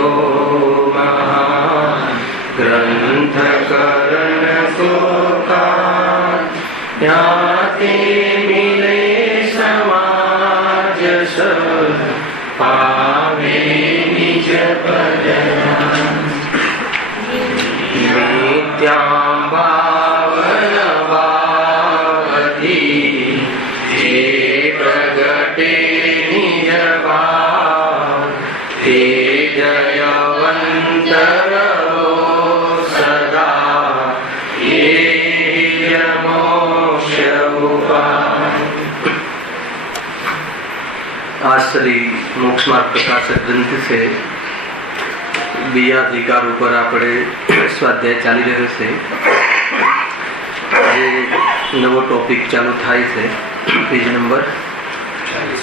तो महान ग्रंथ करण को याते मिले समाज सब पावे निज पद नित्यां भावन भावती जे प्रगटे निज भाव ते जयवंत रहो सदा ये मोक्ष उपाय। आज श्री मोक्ष मार्ग प्रकाशक ग्रंथ से બીજા અધિકાર ઉપર આપણે સ્વાધ્યાય ચાલી રહ્યો છે। આજે નવો ટોપિક ચાલુ થાય છે, પેજ નંબર 40।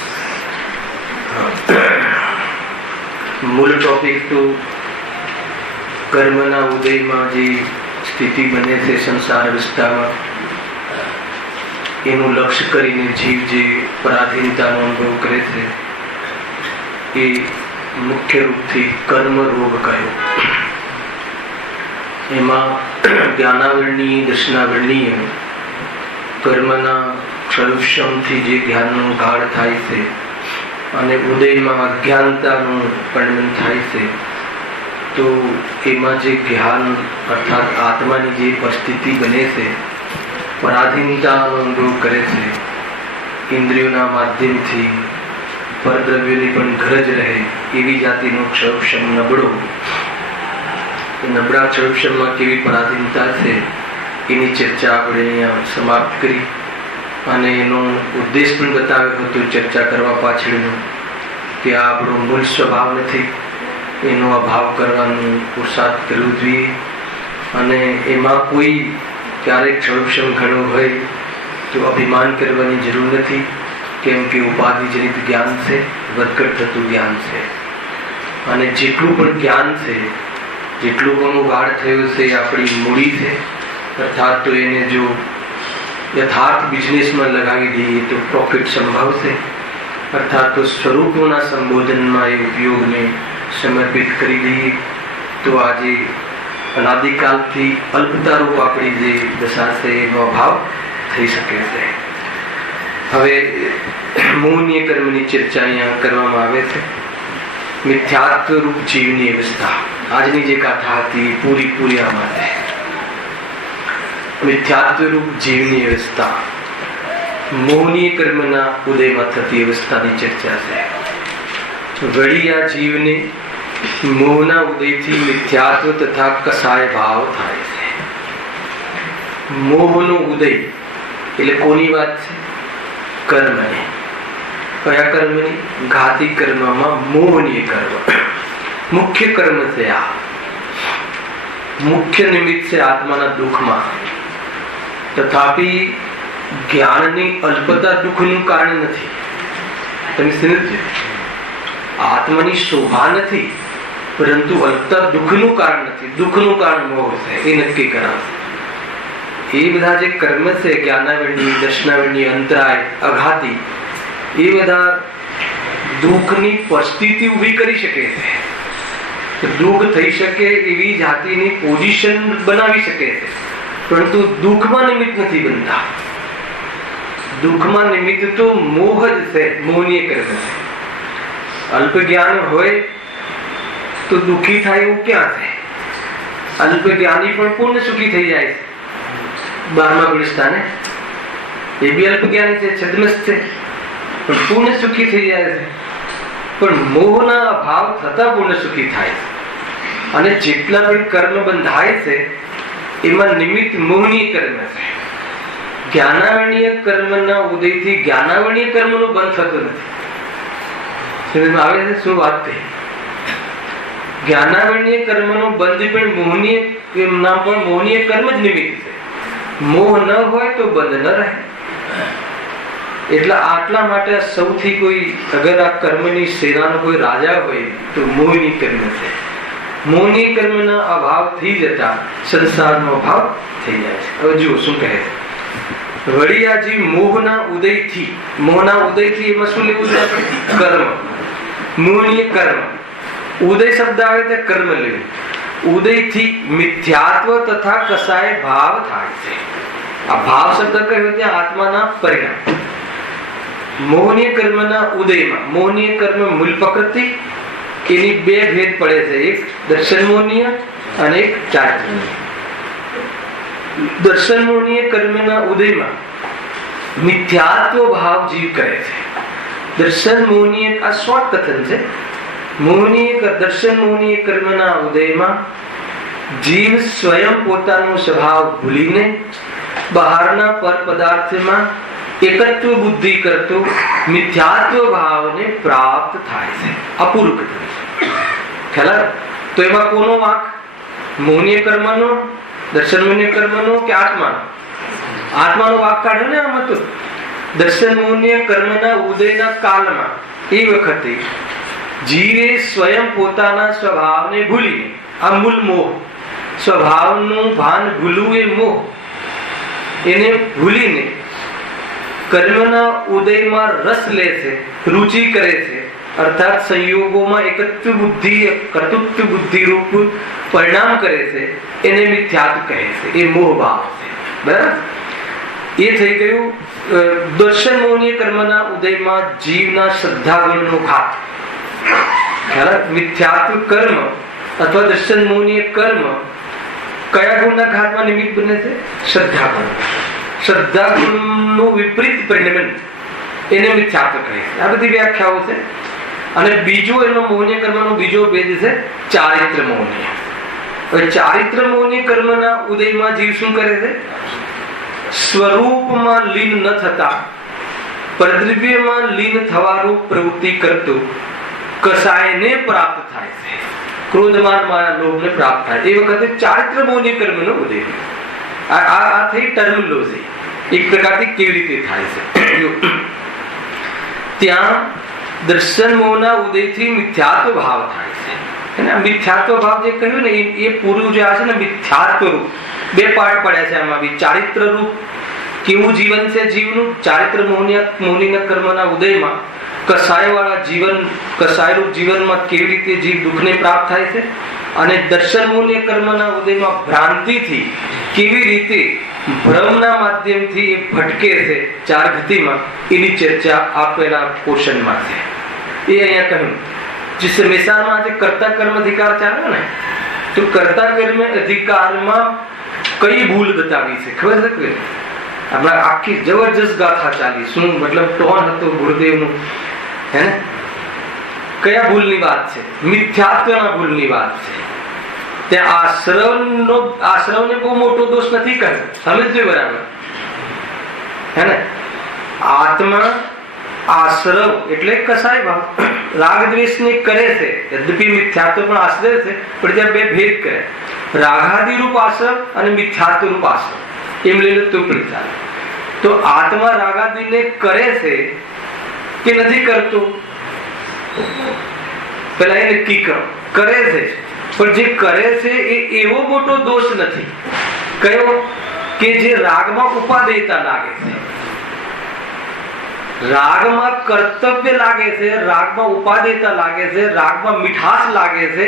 મૂળ ટોપિક તો કર્મના ઉદયમાં જે સ્થિતિ બને છે સંસાર અવસ્થામાં, એનું લક્ષ્ય કરીને જીવ જે પરાધીનતાનો અનુભવ કરે છે એ મુખ્ય રૂપથી કર્મ રોગ કયો। એમાં જ્ઞાનાવરણીય દર્શનાવરણીય કર્મના ક્ષણથી જે જ્ઞાનનું ગાઢ થાય છે અને ઉદયમાં અજ્ઞાનતાનું પરિણમન થાય છે, તો એમાં જે જ્ઞાન અર્થાત આત્માની જે પરિસ્થિતિ બને છે, પરાધીનતાનો અનુભવ કરે છે, ઇન્દ્રિયોના માધ્યમથી પરદ્રવ્યોની પણ ગરજ રહે એવી જાતિનો ક્ષરક્ષમ નબળો, નબળા ક્ષરક્ષમમાં કેવી પરાધીનતા છે એની ચર્ચા આપણે અહીંયા સમાપ્ત કરી અને એનો ઉદ્દેશ પણ બતાવ્યો હતો ચર્ચા કરવા પાછળનો કે આ આપણો મૂળ સ્વભાવ નથી, એનો અભાવ કરવાનું પુરુષાર્થ કરવું જોઈએ અને એમાં કોઈ ક્યારેક ક્ષરક્ષમ ઘણો હોય તો અભિમાન કરવાની જરૂર નથી, કેમ કે ઉપાધિ જનિત જ્ઞાન છે, વધઘટ થતું જ્ઞાન છે અને જેટલું પણ જ્ઞાન છે, જેટલું પણ ગાઢ થયું છે એ આપણી મૂડી છે। અર્થાત તો એને જો યથાર્થ બિઝનેસમાં લગાવી દઈએ તો પ્રોફિટ સંભવ છે, અર્થાત તો સ્વરૂપોના સંબોધનમાં એ ઉપયોગને સમર્પિત કરી દઈએ તો આજે અનાદિકાલથી અલ્પતારૂપ આપણી જે દશા છે એનો અભાવ થઈ શકે છે। હવે મોહનીય કર્મની ચર્ચા અહીંયા કરવામાં આવે છે। મિથ્યાત્વ રૂપ જીવની અવસ્થા, આજની જે ગાથા હતી પૂરી આ માટે મિથ્યાત્વ રૂપ જીવની અવસ્થા, મોહનીય કર્મના ઉદયમાં થતી અવસ્થાની ચર્ચા છે। વળી આ જીવને મોહના ઉદયથી મિથ્યાત્વ તથા કસાય ભાવ થાય છે। મોહનો ઉદય એટલે કોની વાત છે? કર્મની। કયા કર્મની? ઘાતી કર્મમાં મોહનીય કર્મ મુખ્ય કર્મ છે। આ મુખ્ય નિમિત્ત છે આત્માના દુઃખમાં, તથાપિ જ્ઞાનની અલ્પતા દુઃખનું કારણ નથી। તમે સમજો, આત્માની શોભા નથી પરંતુ અલ્પતા દુઃખનું કારણ નથી, દુઃખનું કારણ મોહ છે એ નક્કી કરાવશે। એ બધા જે કર્મ છે જ્ઞાનાવરણી દર્શનાવરણી અંતરાય અઘાતી, એ બધા દુઃખની પરિસ્થિતિ ઊભી કરી શકે છે, દુઃખ થઈ શકે એવી જાતિની પોઝિશન બનાવી શકે છે, પરંતુ દુઃખમાં નિમિત્ત નથી બનતા। દુઃખમાં નિમિત્ત તો મોહ જ છે, મોહનીય કર્મ છે। અલ્પ જ્ઞાન હોય તો દુઃખી થાય એવું ક્યાં છે? અલ્પ જ્ઞાની પણ પૂર્ણ સુખી થઈ જાય છે। 12મા ગુણસ્થાને એ બી અલ્પ જ્ઞાની છે, છદ્મસ્થ છે, પણ પૂર્ણ સુખી થઈ જાય છે। પણ મોહના અભાવ થતા પૂર્ણ સુખી થાય છે અને જેટલા પણ કર્મ બંધાય છે એમાં નિમિત્ત મોહનીય કર્મ છે। જ્ઞાનાવરણીય કર્મના ઉદયથી જ્ઞાનાવરણીય કર્મનો બંધ થતો નથી। સમજમાં આવે છે શું વાત કહી? જ્ઞાનાવરણીય કર્મનો બંધ પણ મોહનીય કર્મ જ નિમિત્ત છે। મોહ ન હોય તો બંધ ન રહે। એટલે આટલા માટે સૌથી કોઈ અગર આ કર્મની સેનાનો કોઈ રાજા હોય તો મોહની કર્મ છે। મોહની કર્મના અભાવથી જતા સંસારનો અભાવ થઈ જાય છે। હવે જુઓ શું કહે છે, વળી આ જીવ મોહના ઉદયથી એમાં શું લેવું છે? કર્મ, મોહનીય કર્મ। ઉદય શબ્દ આવે તે કર્મ લેવું. ઉદયથી મિથ્યાત્વ તથા કસાય ભાવ થાય છે. આ ભાવ શબ્દ કહ્યો ત્યાં આત્માના પરિણામ. મોહનીય કર્મના ઉદયમાં મોહનીય કર્મ મૂળ પ્રકૃતિ, એની બે ભેદ પડે છે, એક દર્શન મોહનીય અને એક ચારિત્ર મોહનીય. દર્શન મોહનીય કર્મના ઉદયમાં મિથ્યાત્વ ભાવ જીવ કરે છે. દર્શન મોહનીય આ શોર્ટ કથન છે. દર્શન મોહનીય કર્મના ઉદયમાં જીવ સ્વયં પોતાનો સ્વભાવ ભૂલીને બહારના પર પદાર્થમાં એકત્વ બુદ્ધિ કરતો મિથ્યાત્વ ભાવને પ્રાપ્ત થાય છે. અપૂર્વ કથન છે. ખ્યાલ? તો એમાં કોનો વાંક? મોહનીય કર્મનો, દર્શન મોહનીય કર્મનો કે આત્માનો? આત્માનો વાંક કાઢ્યો ને આમાં. તો દર્શન મોહનીય કર્મના ઉદયના કાળમાં એ વખતે જીવે સ્વયં પોતાના સ્વભાવને ભૂલીને, આ મૂળ મોહ, સ્વભાવનું ભાન ભૂલવું એ મોહ, એને ભૂલીને કર્મના ઉદયમાં રસ લે છે, રુચિ કરે છે. અર્થાત સંયોગોમાં એકત્વ બુદ્ધિ, કર્તૃત્વ બુદ્ધિ રૂપ પરિણામ કરે છે. એને મિથ્યાત્વ કહે છે. એ મોહ ભાવ છે. બરાબર? એ થઈ ગયું દર્શન મોહનીય કર્મના ઉદયમાં જીવના શ્રદ્ધા ગુણનો ઘાત. મિથ્યાત્વ કર્મ અથવા દર્શન મોહનીય કર્મ કયા ગુણના ઘાતમાં નિમિત્ત બને છે? શ્રદ્ધા ગુણ. શ્રદ્ધા ગુણનું વિપરીત પરિણમન એને મિથ્યાત્વ કહે છે. આ બધી વ્યાખ્યાઓ છે. અને બીજો એનો મોહનીય કર્મનો બીજો ભેદ છે ચારિત્ર મોહનીય. હવે ચારિત્ર મોહનીય કર્મના ઉદયમાં જીવ શું કરે છે? સ્વરૂપમાં લીન ન થતા પરદ્રવ્યમાં લીન થવાનું પ્રવૃત્તિ કરતું કસાયને પ્રાપ્ત થાય છે. ક્રોધમાન માયા લોભને પ્રાપ્ત થાય. એ વખતે ચારિત્ર મોહનીય કર્મનો ઉદય. આ થઈ ટર્મિનોલોજી. એક પ્રકારથી કેવી રીતે થાય છે. ત્યાં દર્શન મોહના ઉદયથી મિથ્યાત્વ ભાવ થાય છે. અને મિથ્યાત્વ ભાવ જે કહ્યું ને એ પૂરું જે છે ને મિથ્યાત્વ રૂપ બે પાઠ પડ્યા છે આમાં બી. ચારિત્ર રૂપ કેવું જીવન છે જીવનું, ચારિત્ર મોહનીય કર્મના ઉદયમાં કસાય વાળા જીવન, કસાય રૂપ જીવનમાં કેવી રીતે જીવ દુઃખને પ્રાપ્ત થાય છે. અને દર્શન મોહનીય કર્મના ઉદયમાં ભ્રાંતિથી કેવી રીતે ભ્રમના માધ્યમથી એ ભટકે છે ચાર ગતિમાં, એની ચર્ચા આપેલા પોષણમાં છે. એ અહીંયા કહ્યું. જે મેસારમાં જે કર્તા કર્મ અધિકાર ચાલે ને, તો કર્તા કર્મ અધિકારમાં કઈ ભૂલ બતાવી છે ખબર છે? આપણે આખી જબરજસ્ત ગાથા ચાલી. શું મતલબ ટોન હતો ગુરુદેવનું, હે ને? કયા ભૂલની વાત છે? મિથ્યાત્વના ભૂલની વાત છે. ત્યાં આશ્રવને બહુ મોટો દોષ નથી કહ્યો, સમજજો બરાબર, હે ને? આત્મા આશ્રવ એટલે કસાય ભાવ, રાગ દ્વેષને કરે છે. યદ્યપી મિથ્યાત્વ પણ આશ્રય છે, પણ ત્યાં બે ભેદ કરે. રાગાદિ રૂપ આશ્રવ અને મિથ્યાત્વ રૂપ આશ્રવ એમ લઈ લો તો પણ ચાલે. તો આત્મા રાગાદિને કરે છે કે નથી કરતો? પેલા એ નક્કી કરો. કરે છે, પણ જે કરે છે એ એવો મોટો દોષ નથી. કયો? કે જે રાગમાં ઉપાદેયતા લાગે છે, રાગમાં કર્તવ્ય લાગે છે, રાગમાં ઉપાદેયતા લાગે છે, રાગમાં મીઠાશ લાગે છે.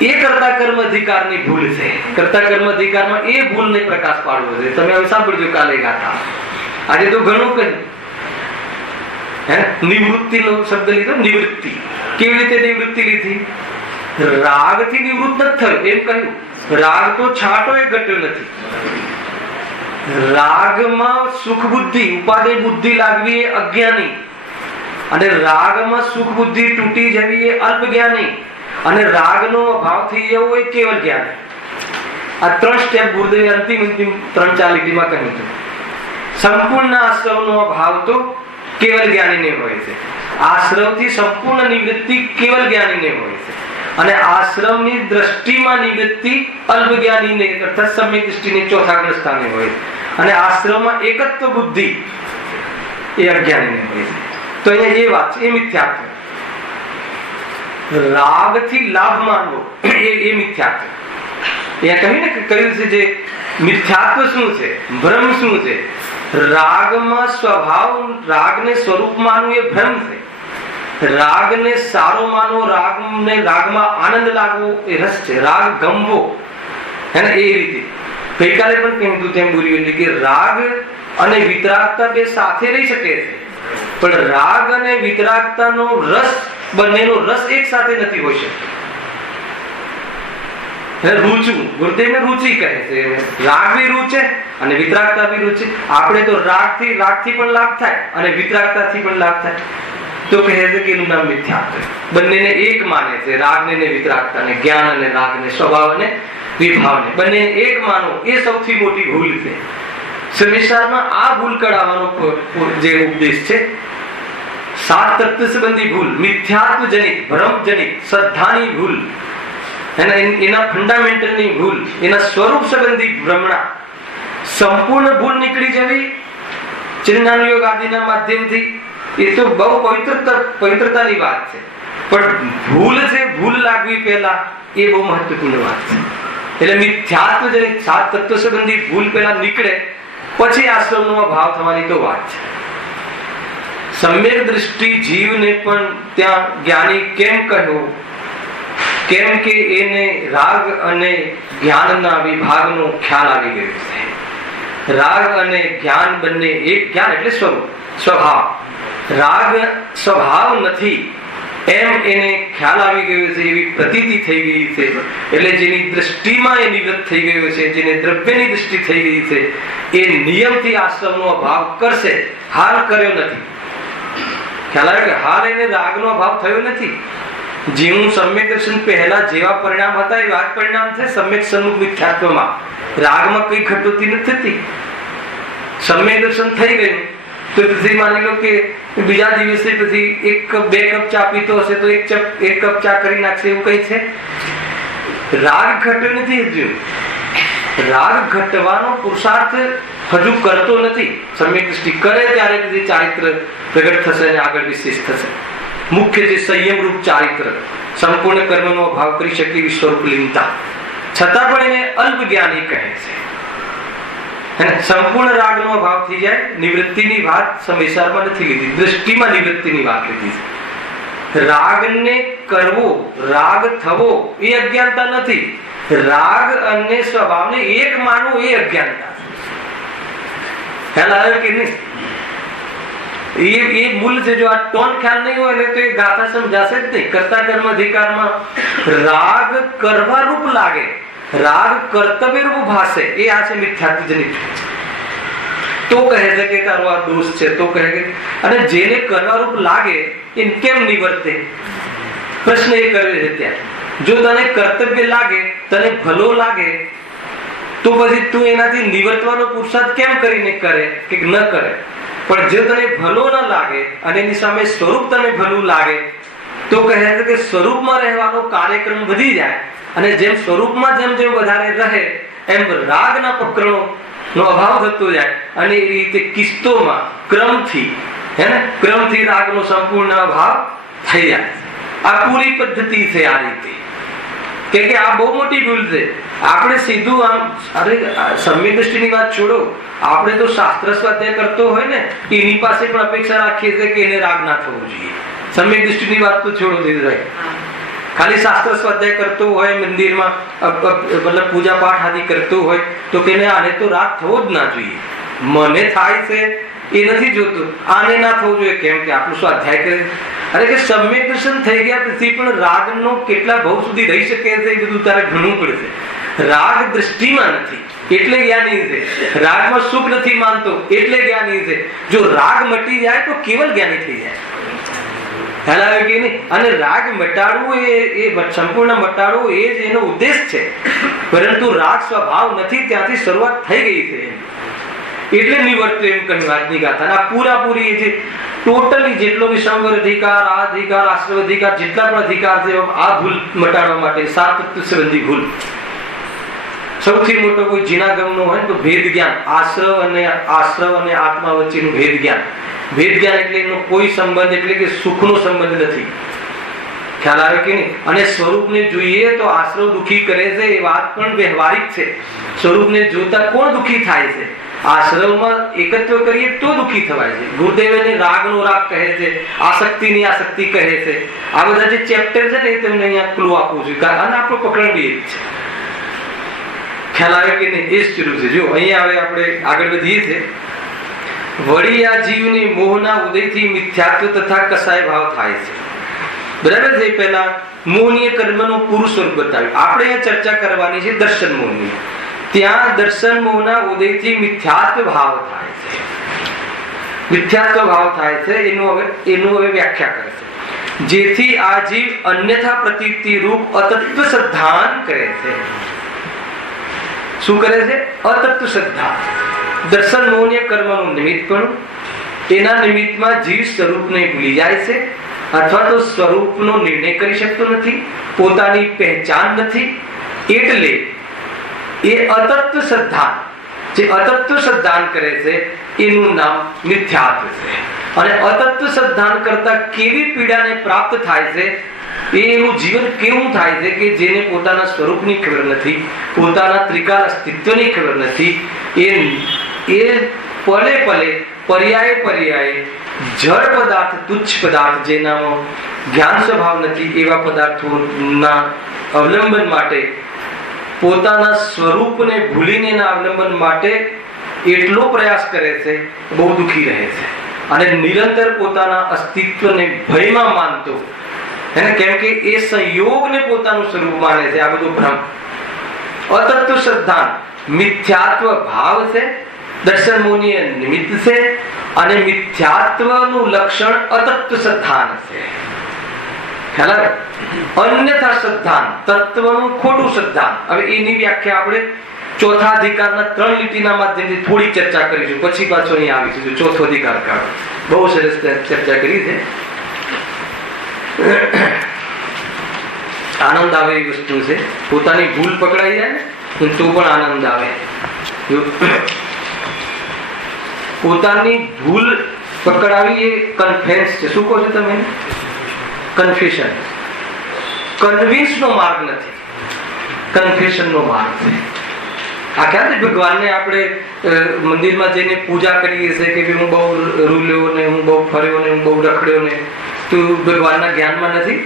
એ કર્તા કર્મ અધિકારની ભૂલ છે. કર્તા કર્મ અધિકારમાં એ ભૂલને પ્રકાશ પાડવો છે. તમે હવે સાંભળજો કાલે ગાથા. આજે તો ઘણું કહ્યું, હે? નિવૃત્તિનો શબ્દ લીધો. નિવૃત્તિ કેવી રીતે નિવૃત્તિ લીધી? રાગથી નિવૃત્ત નથી થયું એમ કહ્યું. રાગ તો છાંટો એ ઘટ્યો નથી. રાગમાં સુખ બુદ્ધિ, ઉપાદેય બુદ્ધિ લાગવી એ અજ્ઞાની, અને રાગમાં સુખ બુદ્ધિ તૂટી જવી એ અલ્પ જ્ઞાની, અને રાગનો અભાવ થઈ જવો એ કેવલ જ્ઞાની. આ ત્રણ સ્ટેપ ગુરુદેવે અંતિમ 3-4 લીટીમાં કહ્યું હતું. સંપૂર્ણ આશ્રવનો અભાવ તો કેવલ જ્ઞાનીને હોય છે. આશ્રવથી સંપૂર્ણ નિવૃત્તિ કેવલ જ્ઞાનીને હોય છે. અને આશ્રમની દ્રષ્ટિમાં નિવૃત્તિ અલ્પ જ્ઞાનીને અર્થાત સમ્યક દૃષ્ટિને ચોથા ગુણ સ્થાને હોય છે. અને આશ્રમમાં એકત્વ બુદ્ધિ એ અજ્ઞાનીને હોય છે. તો અહીંયા એ વાત છે, એ મિથ્યાત્વ. રાગથી લાભ માનવો એ મિથ્યાત્વ. અહીંયા કહ્યું ને, કહ્યું છે જે મિથ્યાત્વ શું છે, ભ્રમ શું છે? રાગમાં સ્વભાવ, રાગને સ્વરૂપ માનવું એ ભ્રમ છે. રાગને સારો માનવો, રાગમાં આનંદ લાગવો એ રસ છે. રાગ ગમવો હે ને, એ રીતે ગઈકાલે પણ કીધું તેમ બોલ્યું એટલે કે રાગ અને વિતરાગતા બે સાથે રહી શકે છે, પણ રાગ અને વિતરાગતાનો રસ, બંનેનો રસ એક સાથે નથી હોઈ શકતો. રૂચવું, ગુરુદેવને રૂચિ કહે છે. રાગ બી રૂચે અને વિતરાગતા બી રૂચે. આપણે તો રાગથી પણ લાભ થાય અને વિતરાગતાથી પણ લાભ થાય, તો કહે છે કે એનું નામ મિથ્યાત્વ. બંનેને એક માને છે, રાગને ને વિતરાગતાને, જ્ઞાન અને રાગને, સ્વભાવ અને વિભાવને, બંને એક માનો એ સૌથી મોટી ભૂલ છે. સંસારમાં આ ભૂલ કઢાવવાનો જે ઉપદેશ છે, 7 તત્વ સંબંધી ભૂલ, મિથ્યાત્વ જનિત, ભ્રમ જનિત, શ્રદ્ધાની ભૂલ, એના ફંડામેન્ટલની ભૂલ, એના સ્વરૂપ સંબંધી ભ્રમણા, સંપૂર્ણ ભૂલ નીકળી જવી ચિંતન યોગ આદિના માધ્યમથી, એ તો બહુ પવિત્રતાની વાત છે. પણ ભૂલ છે, ભૂલ લાગવી પહેલા એ બહુ મહત્વપૂર્ણ વાત છે. એટલે મિથ્યાત્વ જનિત 7 તત્વ સંબંધી ભૂલ પહેલા નીકળે, પછી આશ્રમનો ભાવ થવાની તો વાત છે. સમ્યક દ્રષ્ટિ જીવને પણ ત્યાં જ્ઞાની કેમ કહ્યો? કેમ કે એને રાગ અને જ્ઞાનના વિભાગનો ખ્યાલ આવી ગયો છે. રાગ અને જ્ઞાન બંને એક. જ્ઞાન એટલે સ્વભાવ. રાગ સ્વભાવ નથી એમ એને ખ્યાલ આવી ગયો છે, એવી પ્રતીતિ થઈ ગઈ છે. એટલે જેની દ્રષ્ટિમાં એ નિવૃત્ત થઈ ગયો છે, જેને દ્રવ્યની દ્રષ્ટિ થઈ ગઈ છે, એ નિયમથી આશ્રમનો અભાવ કરશે. હાલ કર્યો નથી. ખ્યાલ આવે કે હાલ એને રાગનો અભાવ થયો નથી. જેવું સમ્યક દર્શન પહેલા જેવા પરિણામ હતા એવા જ પરિણામ છે સમ્યક સન્મુખ મિથ્યાત્વમાં. રાગમાં કઈ ઘટોતી નથી થતી. સમ્યક દર્શન થઈ ગયું તો પછી માની લો કે બીજા દિવસે પછી 1-2 કપ ચા પીતો હશે તો 1 કપ ચા કરી નાખશે, એવું કઈ છે? રાગ ઘટ્યો નથી હજુ. રાગ ઘટવાનો પુરુષાર્થ હજુ કરતો નથી. સમ્યક દૃષ્ટિ કરે ત્યારે પછી ચારિત્ર પ્રગટ થશે અને આગળ વિશેષ થશે. મુખ્ય જે સંયમ રૂપ ચારિત્ર, સંપૂર્ણ કર્મનો અભાવ કરી શકે એવી સ્વરૂપ લીનતા, છતાં પણ એને અલ્પ જ્ઞાની કહે છે. સંપૂર્ણ રાગનો અભાવ થઈ જાય, નિવૃત્તિની વાત સંસારમાં નથી લીધી, દૃષ્ટિમાં નિવૃત્તિની વાત લીધી છે. રાગને કરવો, રાગ થવો એ અજ્ઞાનતા નથી. રાગ અને સ્વભાવને એક માનવું એ અજ્ઞાનતા છે. ખ્યાલ આવ્યો કે નહીં? એ મૂળ છે. જો આ ટોન ખ્યાલ નહીં હોય ને તો એ ગાથા સમજાશે જ નહીં. કર્તા કર્મ અધિકારમાં રાગ કરવા રૂપ લાગે, રાગ કર્તવ્ય રૂપ ભાષે, એ આ છે મિથ્યાત્વ જનિત. તો કહે છે કે તારો આ દોષ છે, તો કહે કે, અને જેને કરવા રૂપ લાગે એ કેમ નિવર્તે? પ્રશ્ન એ કરે છે ત્યાં. જો તને કર્તવ્ય લાગે, તને ભલો લાગે, તો પછી તું એનાથી નિવર્તવાનો પુરુષાર્થ કેમ કરીને કરે કે ન કરે? પણ જો તને ભલો ન લાગે અને એની સામે સ્વરૂપ તને ભલું લાગે, તો કહે છે કે સ્વરૂપમાં રહેવાનો કાર્યક્રમ વધી જાય, અને જેમ સ્વરૂપમાં જેમ જેમ વધારે રહે એમ રાગના પ્રકરણો નો અભાવ થતો જાય, અને એ રીતે કિસ્તોમાં ક્રમથી રાગનો સંપૂર્ણ અભાવ થઈ જાય. આ પૂરી પદ્ધતિ છે. આ રીતે કે આ બહુ મોટી ભૂલ છે. આપણે સીધું આમ સમ્યક દ્રષ્ટિની વાત છોડો, આપણે તો શાસ્ત્ર સ્વાધ્યાય કરતો હોય ને એની પાસે પણ અપેક્ષા રાખીએ છીએ કે એને રાગ ના થવો જોઈએ. સમ્યક દ્રષ્ટિની વાત તો છોડો દીધું. ખાલી શાસ્ત્ર સ્વાધ્યાય કરતો હોય, મંદિરમાં મતલબ પૂજા પાઠ આદિ કરતો હોય તો કે આને તો રાગ થવો જ ના જોઈએ. મને થાય છે એ નથી જોતું, આને ના થવું જોઈએ. કેમ કે આપણું સ્વાધ્યાય કરે, અરે કે સમ્યક દર્શન થઈ ગયા પછી પણ રાગનો કેટલા ભાવ સુધી રહી શકે છે એ બધું તારે ઘણું પડશે. રાગ દ્રષ્ટિમાં નથી એટલે જ્ઞાની છે. રાગમાં સુખ નથી માનતો એટલે જ્ઞાની છે. જો રાગ મટી જાય તો કેવલ જ્ઞાની થઈ જાય. ખ્યાલ આવે કે નહીં? અને રાગ મટાડવું એ સંપૂર્ણ મટાડવું એ જ એનો ઉદ્દેશ છે. પરંતુ રાગ સ્વભાવ નથી, ત્યાંથી શરૂઆત થઈ ગઈ છે એટલે નિવર્તે એમ કહ્યું આજની ગાથા. આ પૂરાપૂરી જે ટોટલી જેટલો બી સંવર અધિકાર, આ અધિકાર, આશ્રવ અધિકાર, જેટલા પણ અધિકાર છે આ ભૂલ મટાડવા માટે 7 તત્વ સંબંધી ભૂલ. સૌથી મોટો કોઈ જીનાગમનો હોય તો ભેદ જ્ઞાન, આશ્રવ અને આત્મા વચ્ચેનું ભેદ જ્ઞાન. ભેદ જ્ઞાન એટલે એનો કોઈ સંબંધ, એટલે કે સુખનો સંબંધ નથી. ખ્યાલ આવે કે નહીં? અને સ્વરૂપને જોઈએ તો આશ્રવ દુઃખી કરે છે એ વાત પણ વ્યવહારિક છે. સ્વરૂપને જોતા કોણ દુઃખી થાય છે? આશ્રવમાં એકત્વ કરીએ તો દુઃખી થવાય છે. ગુરુદેવને રાગનો રાગ કહે છે, આસક્તિની આસક્તિ કહે છે. આ બધા જે ચેપ્ટર છે ને એ તમને અહીંયા ક્લુ આપું છું, અને આપણો પકડ બી એક છે. ખ્યાલ આવે કે નહીં? એ જ ચીરું છે. જો અહીંયા હવે આપણે આગળ વધીએ છીએ. વળી આ જીવની મોહના ઉદયથી મિથ્યાત્વ તથા કસાય ભાવ થાય છે. બરાબર છે? પહેલા મોહનીય કર્મનું પૂરું સ્વરૂપ બતાવ્યું. આપણે અહીંયા ચર્ચા કરવાની છે દર્શન મોહની. ત્યાં દર્શન મોહના ઉદયથી મિથ્યાત્વ ભાવ થાય છે. મિથ્યાત્વ ભાવ થાય છે એનું હવે વ્યાખ્યા કરે છે. જેથી આ જીવ અન્યથા પ્રતીતિ રૂપ અતત્વ શ્રદ્ધાન કરે છે. શું કરે છે? અતત્વ શ્રદ્ધા. દર્શન મોહનીય કર્મનું નિમિત્તપણું, એના નિમિત્તમાં જીવ સ્વરૂપને ભૂલી જાય છે, અથવા તો સ્વરૂપનો નિર્ણય કરી શકતો નથી, પોતાની પહેચાન નથી. એટલે એ અતત્વ શ્રદ્ધાન, જે અતત્વ શ્રદ્ધાન કરે છે એનું નામ મિથ્યાત્વ છે. અને અતત્વ શ્રદ્ધાન કરતા કેવી પીડાને પ્રાપ્ત થાય છે, એનું જીવન કેવું થાય છે કે જેને પોતાના સ્વરૂપની ખબર નથી, પોતાના ત્રિકાળ અસ્તિત્વની ખબર નથી, એ પલે પલે પર્યાય પર્યાય જળ પદાર્થ, તુચ્છ પદાર્થ, જેનામાં જ્ઞાન સ્વભાવ નથી, એવા પદાર્થોના અવલંબન માટે, પોતાના સ્વરૂપને ભૂલીને એના અવલંબન માટે એટલો પ્રયાસ કરે છે, બહુ દુઃખી રહે છે. અને નિરંતર પોતાના અસ્તિત્વને ભયમાં માનતો, કેમ કે એ સંયોગને પોતાનું સ્વરૂપ માને છે. આ બધું ભ્રમ. અતત્વ શ્રદ્ધાન મિથ્યાત્વ ભાવ છે, દર્શન મોહનીય નિમિત્ત છે, અને મિથ્યાત્વનું લક્ષણ અતત્વ શ્રદ્ધાન છે. ખ્યાલ આવે? અન્યથા શ્રદ્ધાન, તત્વનું ખોટું શ્રદ્ધાન. હવે એની વ્યાખ્યા આપણે ચોથા અધિકારના 3 લીટીના માધ્યમથી થોડી ચર્ચા કરીશું, પછી પાછો અહીં આવીશું. ચોથો અધિકાર કાઢો, બહુ સરસ ચર્ચા કરી છે. આનંદ આવે એ વસ્તુ છે. પોતાની ભૂલ પકડાઈ જાય ને તો પણ આનંદ આવે. પોતાની ભૂલ પકડાવી એ કન્ફેન્સ છે. શું કહો છો તમે? કન્ફેશન. કન્વિન્સ નો માર્ગ નથી, કન્ફેશન નો માર્ગ છે. આ ખ્યાલ છે? ભગવાનને આપણે મંદિરમાં જઈને પૂજા કરીએ છીએ કે હું બહુ રૂલ્યો ને, હું બહુ ફર્યો ને, હું બહુ રખડ્યો ને. તું ભગવાનના જ્ઞાનમાં નથી?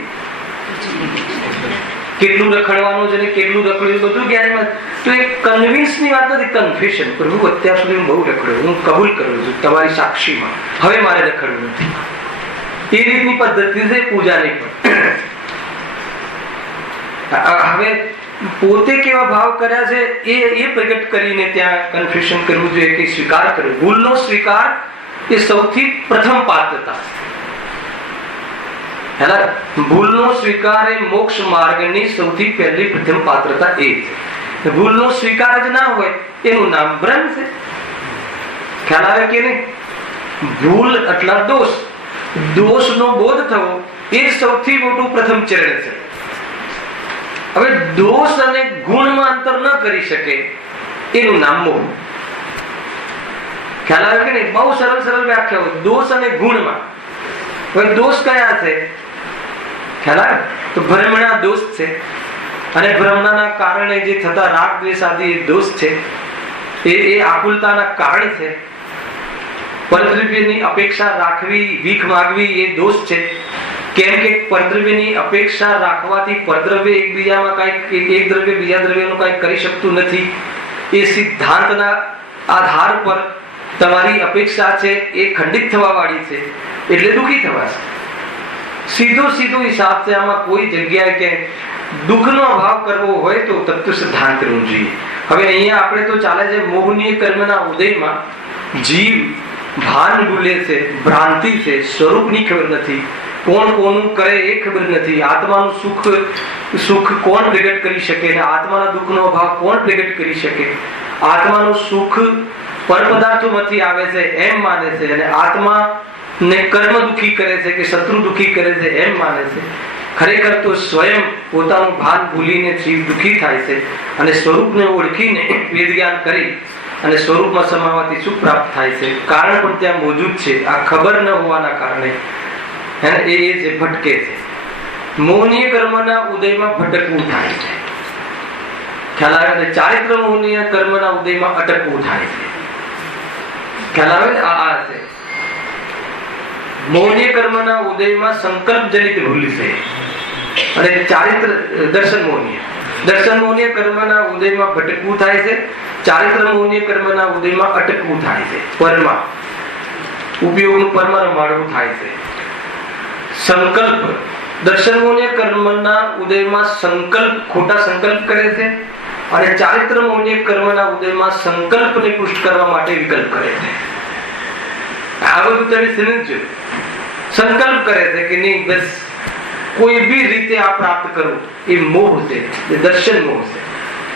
કેટલું રખડવાનું છે ને કેટલું રખડ્યું બધું જ્ઞાનમાં. તો એ કન્વિન્સ ની વાત નથી, કન્ફેશન. પ્રભુ અત્યાર સુધી હું બહુ રખડ્યો, હું કબૂલ કરું છું તમારી સાક્ષીમાં, હવે મારે રખડવું નથી. એ રીતની પદ્ધતિ છે પૂજાની પણ. હવે પોતે કેવા ભાવ કર્યા છે એ પ્રગટ કરીને ત્યાં કન્ફેશન કરવું જોઈએ, કે સ્વીકાર કરવો. ભૂલનો સ્વીકાર એ સૌથી પ્રથમ પાત્રતા છે. ભૂલનો સ્વીકાર એ મોક્ષ માર્ગની સૌથી પહેલી પ્રથમ પાત્રતા એ છે. ભૂલનો સ્વીકાર જ ના હોય એનું નામ ભ્રમ છે. ખ્યાલ આવે કે નહીં? ભૂલ એટલા દોષ, દોષનો બોધ થવો એ સૌથી મોટું પ્રથમ ચરણ છે. હવે દોષ અને ગુણમાં અંતર ન કરી શકે એનું નામ મોહ. ખ્યાલ આવે કે નહીં? બહુ સરળ સરળ વ્યાખ્યાઓ દોષ અને ગુણમાં. હવે દોષ કયા છે? ખ્યાલ આવે? તો ભ્રમણા દોષ છે, અને ભ્રમણાના કારણે જે થતા રાગ દ્વેષ આદિ એ દોષ છે. એ આકુલતાના કારણ છે. પરદ્રવ્યની અપેક્ષા રાખવી, ભીખ માંગવી એ દોષ છે. કેમ કે પરદ્રવ્યની અપેક્ષા રાખવાથી પરદ્રવ્ય એકબીજામાં કાંઈક, એક દ્રવ્ય બીજા દ્રવ્યનું કાંઈક કરી શકતું નથી. એ સિદ્ધાંતના આધાર પર તમારી અપેક્ષા છે એ ખંડિત થવા વાળી છે, એટલે દુઃખી થવાશે. સીધો હિસાબ છે. આમાં કોઈ જગ્યાએ કે દુઃખનો અભાવ કરવો હોય તો તત્વ સિદ્ધાંત કરવું જોઈએ. હવે અહીંયા આપણે તો ચાલે છે મોહનીય કર્મના ઉદયમાં જીવ ભાન ભૂલે છે, ભ્રાંતિ છે, સ્વરૂપની ખબર નથી, કોણ કોનું કરે એ ખબર નથી, આત્માનું સુખ કોણ પ્રગટ કરી શકે ને આત્માના દુઃખનો અભાવ કોણ પ્રગટ કરી શકે, આત્માનું સુખ પર પદાર્થોમાંથી આવે છે એમ માને છે, અને આત્મા ને કર્મ દુઃખી કરે છે કે શત્રુ દુઃખી કરે છે એમ માને છે. ખરેખર તો સ્વયં પોતાનું ભાન ભૂલીને જીવ દુઃખી થાય છે, અને સ્વરૂપને ઓળખીને વેદ જ્ઞાન કરી અને સ્વરૂપમાં સમાવાથી સુખ પ્રાપ્ત થાય છે. કારણ પણ ત્યાં મોજૂદ છે. આ ખબર ન હોવાના કારણે એ જે ભટકે છે. મોહનીય કર્મના ઉદયમાં ભટકવું થાય છે. ખ્યાલ આવે ને? ચારિત્ર મોહનીય કર્મના ઉદયમાં અટકવું થાય છે. ખ્યાલ આવે ને? આ છે મોહનીય કર્મના ઉદયમાં સંકલ્પ જનિત ભૂલ છે, અને ચારિત્ર દર્શન મોહનીય કર્મના ઉદયમાં ભટકવું થાય છે. ચારિત્ર મોહનીય કર્મના ઉદયમાં અટકવું થાય છે. પરમાં ઉપયોગનું પરમાં રમાડવું થાય છે. સંકલ્પ દર્શન મોહનીય કર્મના ઉદયમાં ખોટા સંકલ્પ કરે છે, અને ચારિત્ર મોહનીય કર્મના ઉદયમાં સંકલ્પને પુષ્ટ કરવા માટે વિકલ્પ કરે છે. આ બધું તમે સમજો. સંકલ્પ કરે છે કે નહીં, બસ કોઈ બી રીતે આ પ્રાપ્ત કરવું, એ મોહ છે, એ દર્શન મોહ છે.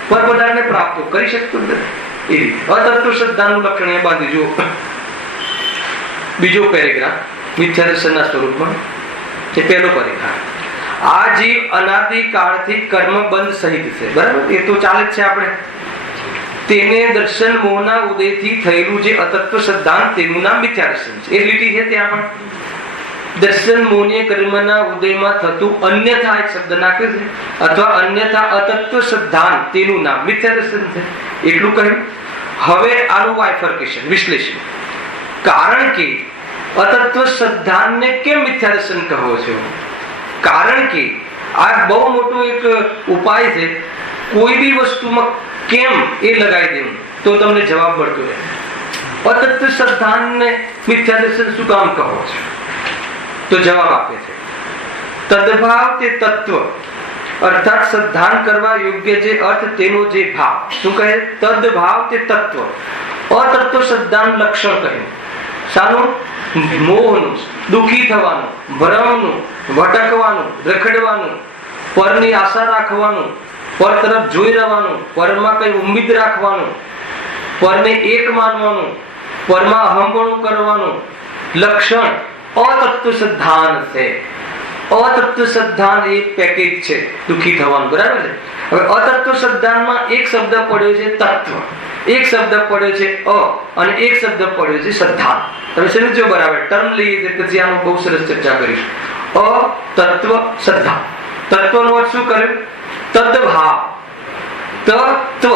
પર પદાર્થને પ્રાપ્ત કરી શકતો નથી. એ રીતે અતત્વ શ્રદ્ધાનું લક્ષણ એ બાંધી જુઓ. બીજો પેરેગ્રાફ મિથ્યા દર્શનના સ્વરૂપમાં, એ પહેલો પેરેગ્રાફ. આ જીવ અનાદિ કાળથી કર્મ બંધ સહિત છે. બરાબર? એ તો ચાલે જ છે. આપણે તેને દર્શન મોહના ઉદયથી થયેલું જે અતત્વ શ્રદ્ધાંત, તેનું નામ મિથ્યા દર્શન છે. એ લીટી છે ત્યાં પણ. દર્શન મોહનીય કર્મના ઉદયમાં થતું અન્યથા એક શબ્દ નાખે છે, અથવા અન્યથા અતત્વ શ્રદ્ધાંત, તેનું નામ મિથ્યા દર્શન છે. એટલું કહ્યું. હવે આનું બાયફર્કેશન, વિશ્લેષણ. કારણ કે અતત્વ શ્રદ્ધાંતને કેમ મિથ્યા દર્શન કહો છો? કારણ કે આ બહુ મોટો એક ઉપાય છે. કોઈ બી વસ્તુમાં કેમ એ લગાવી દેવું તો તમને જવાબ મળતો રહે. અતત્વ શ્રદ્ધાંતને મિથ્યા દર્શન શું કામ કહો છો? તો જવાબ આપે છે, તદભાવ તે તત્વ, અર્થાત શ્રદ્ધાન કરવા યોગ્ય જે અર્થ, તેનો જે ભાવ. શું કહે? તદભાવ તે તત્વ. અતત્વ શ્રદ્ધાન લક્ષણ કહ્યું. શાનું? મોહનું, દુઃખી થવાનું, ભ્રમનું, ભટકવાનું, રખડવાનું, પરની આશા રાખવાનું, પર તરફ જોઈ રહેવાનું, પરમાં કઈ ઉમ્મીદ રાખવાનું, પરને એક માનવાનું, પરમાં અહંપણું કરવાનું લક્ષણ અતત્વ શ્રદ્ધાન છે. અતત્વ શ્રદ્ધાન એક પેકેજ છે દુઃખી થવાનું. બરાબર છે? હવે અતત્વ શ્રદ્ધાનમાં એક શબ્દ પડ્યો છે તત્વ, એક શબ્દ પડ્યો છે અને એક શબ્દ પડ્યો છે શ્રદ્ધા. તમે સમજો બરાબર. ટર્મ લઈએ પછી આનું બહુ સરસ ચર્ચા કરીશું. તત્વ શ્રદ્ધા. તત્વનો અર્થ શું કર્યો? તદભાવ. તત્વ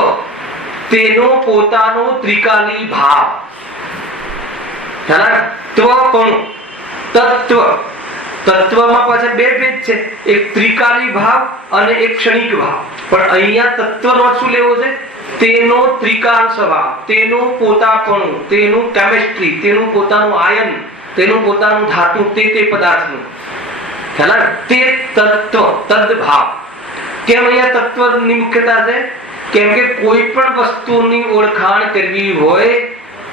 તેનો પોતાનો ત્રિકાલી ભાવ. તત્વ તત્વમાં પાછા બે ભેદ છે, એક ત્રિકાલી ભાવ અને એક ક્ષણિક ભાવ. પણ અહીંયા તત્વનો અર્થ શું લેવો છે? તેનો ત્રિકાલ સ્વભાવ, તેનું પોતાપણું, તેનું કેમિસ્ટ્રી, તેનું પોતાનું આયન, તેનું પોતાનું ધાતુ, તે પદાર્થનું તે તત્વ, તદભાવ. કેમ અહીંયા તત્વની મુખ્યતા છે? કેમ કે કોઈ પણ વસ્તુની ઓળખાણ કરવી હોય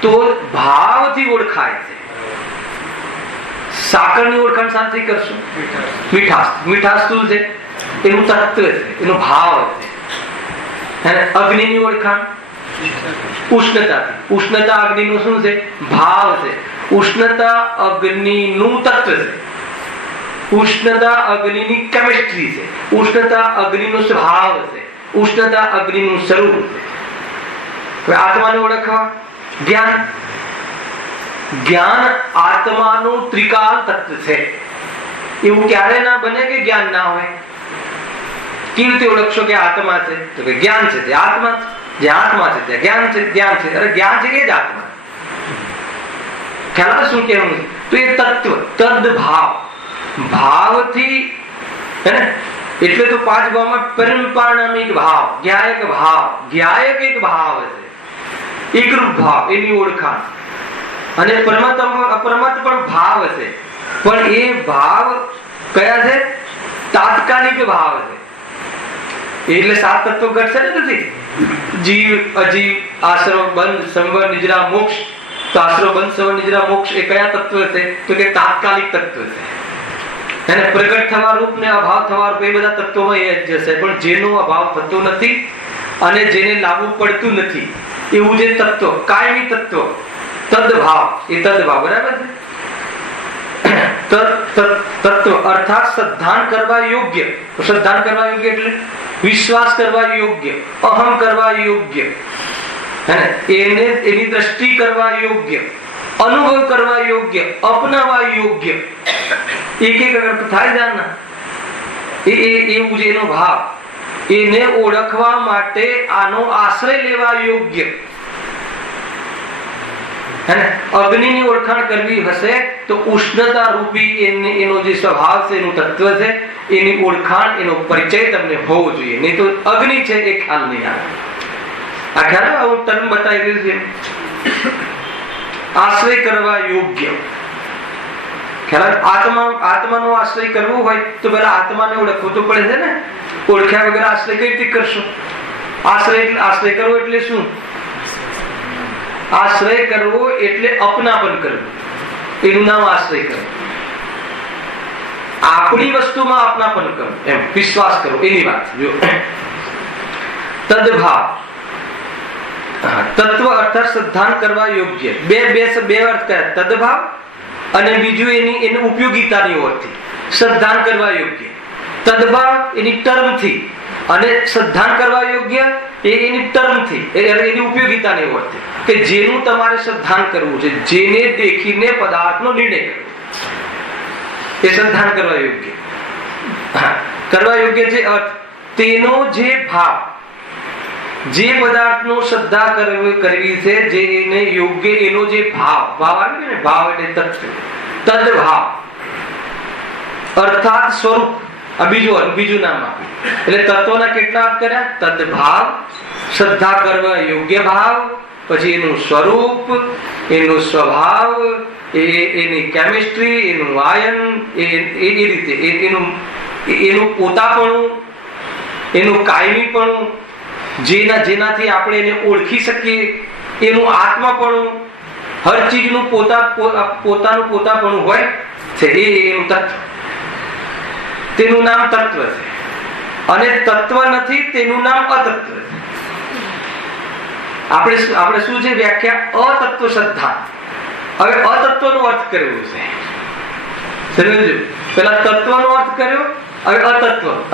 તો ભાવથી ઓળખાય છે. સાકરની ઓળખાણ શાંતિ કરશું? મીઠાશ. મીઠાશ શું છે? એનું તત્વ છે, એનો ભાવ છે. અગ્નિની ઓળખાણ ઉષ્ણતાથી. ઉષ્ણતા અગ્નિનું શું છે? ભાવ છે. ઉષ્ણતા અગ્નિનું તત્વ છે. ઉષ્ણતા અગ્નિની કેમિસ્ટ્રી છે. ઉષ્ણતા અગ્નિનો સ્વભાવ છે. ઉષ્ણતા અગ્નિનું સ્વરૂપ છે. આત્માને ઓળખવા જ્ઞાન. જ્ઞાન આત્માનું ત્રિકાલ તત્વ છે. એવું ક્યારે ના બને કે જ્ઞાન ના હોય? કેવી રીતે ઓળખશો કે આત્મા છે? તો કે જ્ઞાન છે તે આત્મા છે, જે આત્મા છે તે જ્ઞાન છે, જ્ઞાન છે. અરે જ્ઞાન છે એ જ આત્મા. ખ્યાલ શું કહેવું? તો એ તત્વ, તદભાવ, ભાવથી હે ને. એટલે તો પાંચ ભાવમાં પરિપાણમિક ભાવ, જ્ઞાયક ભાવ, જ્ઞાયક એક ભાવ છે, એકરૂપ ભાવ, એની ઓળખાણ. અને પરમત અપરમત પણ ભાવ છે, પણ એ ભાવ કયા છે? તાત્કાલિક ભાવ છે. એટલે સાત તત્વો ઘટશે ને નથી. જીવ, અજીવ, આશ્રવ, બંધ, સંવર, નિદ્રા, મોક્ષ. તો આશ્રવ, બંધ, સંવર, નિદ્રા, મોક્ષ એ કયા તત્વ છે? તો કે તાત્કાલિક તત્વ છે. એને પ્રગટ થવા રૂપ ને અભાવ થવા રૂપ, એ બધા તત્વોમાં એ જ જશે. પણ જેનો અભાવ થતો નથી અને જેને લાગુ પડતું નથી, એવું જે તત્વ, કાયમી તત્વ, તદભાવ, એ તદભાવ. બરાબર છે? તત્વ અર્થાત શ્રદ્ધાન કરવા યોગ્ય. શ્રદ્ધાન કરવા યોગ્ય એટલે વિશ્વાસ કરવા યોગ્ય, અહમ કરવા યોગ્ય, એને એની દ્રષ્ટિ કરવા યોગ્ય, અનુભવ કરવા યોગ્ય, અપનાવવા યોગ્ય. એક એક અગર થાય જાણના એવું જે એનો ભાવ, એને ઓળખવા માટે આનો આશ્રય લેવા યોગ્ય. અગ્નિની ઓળખાણ કરવી હશે તો ઉષ્ણતા રૂપી એનો જે સ્વભાવ છે, એનું તત્વ છે, એની ઓળખાણ, એનો પરિચય તમને હોવો જોઈએ. નહીં તો અગ્નિ છે એ ખ્યાલ નહીં આવે. આ ખ્યાલ હું ટર્મ બતાવી રહ્યું છે. આશ્રય કરવા યોગ્ય ખ્યાલ. આત્માનો આશ્રય કરવો હોય તો પેલા આત્માને ઓળખવું તો પડે છે ને. ઓળખ્યા વગર આશ્રય કઈ રીતે કરશો? આશ્રય કરવો એટલે શું? આશ્રય કરવો એટલે અપનાપન કરવું, એનું નામ આશ્રય કરવું. આપણી વસ્તુમાં અપનાપન કરવું, એમ વિશ્વાસ કરવો, એની વાત. જો તદભાવ, તત્વ અર્થાત શ્રદ્ધાન કરવા યોગ્ય. બે અર્થ કયા? તદભાવ અને બીજું એની ઉપયોગિતાની ઓળથી. શ્રદ્ધાન કરવા યોગ્ય, તદભાવ એની ટર્મથી, અને શ્રદ્ધાન કરવા યોગ્ય એની ટર્મથી, એની ઉપયોગિતાની ઓળથી. કે જેનું તમારે શ્રદ્ધાન કરવું છે, જેને દેખીને પદાર્થનો નિર્ણય કરવો, એ શ્રદ્ધાન કરવા યોગ્ય. કરવા યોગ્ય જે અર્થ, તેનો જે ભાવ, જે પદાર્થનો શ્રદ્ધા કરવી છે, જે એને યોગ્ય, એનો જે ભાવ આવે ને, ભાવ એટલે તત્વ, તદભાવ અર્થાત સ્વરૂપ. આ બીજું નામ આપ્યું. એટલે તત્વના કેટલા અર્થ કર્યા? તદભાવ, શ્રદ્ધા કરવા યોગ્ય ભાવ, પછી એનું સ્વરૂપ, એનો સ્વભાવ, એની કેમિસ્ટ્રી, એનું આયન, એ રીતે એનું પોતાપણું, એનું કાયમીપણું, જેનાથી આપણે એને ઓળખી શકીએ, એનું આત્માપણું, હર ચીજનું પોતાનું પોતાપણું હોય છે, એનું તત્વ. તેનું નામ તત્વ છે. અને તત્વ નથી તેનું નામ અતત્વ છે. આપણે શું છે વ્યાખ્યા? અતત્વ શ્રદ્ધા. હવે અતત્વનો અર્થ કર્યો છે, સમજો. પેલા તત્વનો અર્થ કર્યો, હવે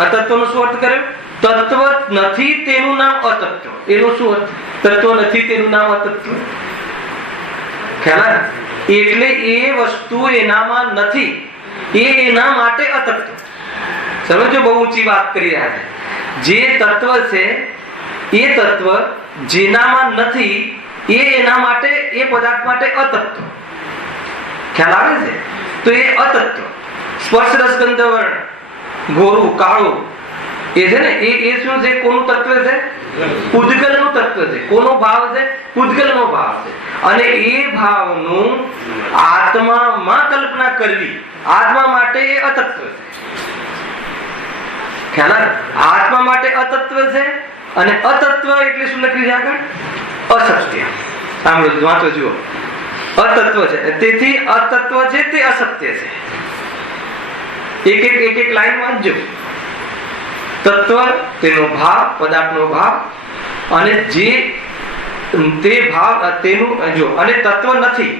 અતત્વનો શું અર્થ કર્યો? તત્વ નથી તેનું નામ અતત્વ. એનો શું અર્થ? તત્વ નથી તેનું નામ અતત્વ. ખ્યાલ? એટલે એ વસ્તુ એનામાં નથી, એ એના માટે અતત્વ. સમજો, બહુ ઊંચી વાત કરી રહ્યા છે. જે તત્વ છે એ તત્વ જેનામાં નથી, એ એના માટે, એ પદાર્થ માટે અતત્વ. ખ્યાલ આવે છે? તો એ અતત્વ. સ્પર્શ રસ ગંધ વર્ણ, ગોરું કાળું, એ છે ને, એ શું છે? કોનું તત્વ છે? પૂદગલનું તત્વ છે. કોનો ભાવ છે? પૂદગલનો ભાવ છે. અને એ ભાવનું આત્મામાં કલ્પના કરવી, આત્મા માટે એ અતત્વ છે. ખ્યાલ? આત્મા માટે અતત્વ છે. અને અતત્વ એટલે શું લખ્યું છે આગળ? અસત્ય. સાંભળો, વાંચો, જુઓ. અતત્વ છે, તેથી અતત્વ છે તે અસત્ય છે. એક લાઈન વાંચજો. તત્વ, તેનો ભાવ, પદાર્થનો ભાવ, અને જે તે ભાવ તેનું, જો, અને તત્વ નથી.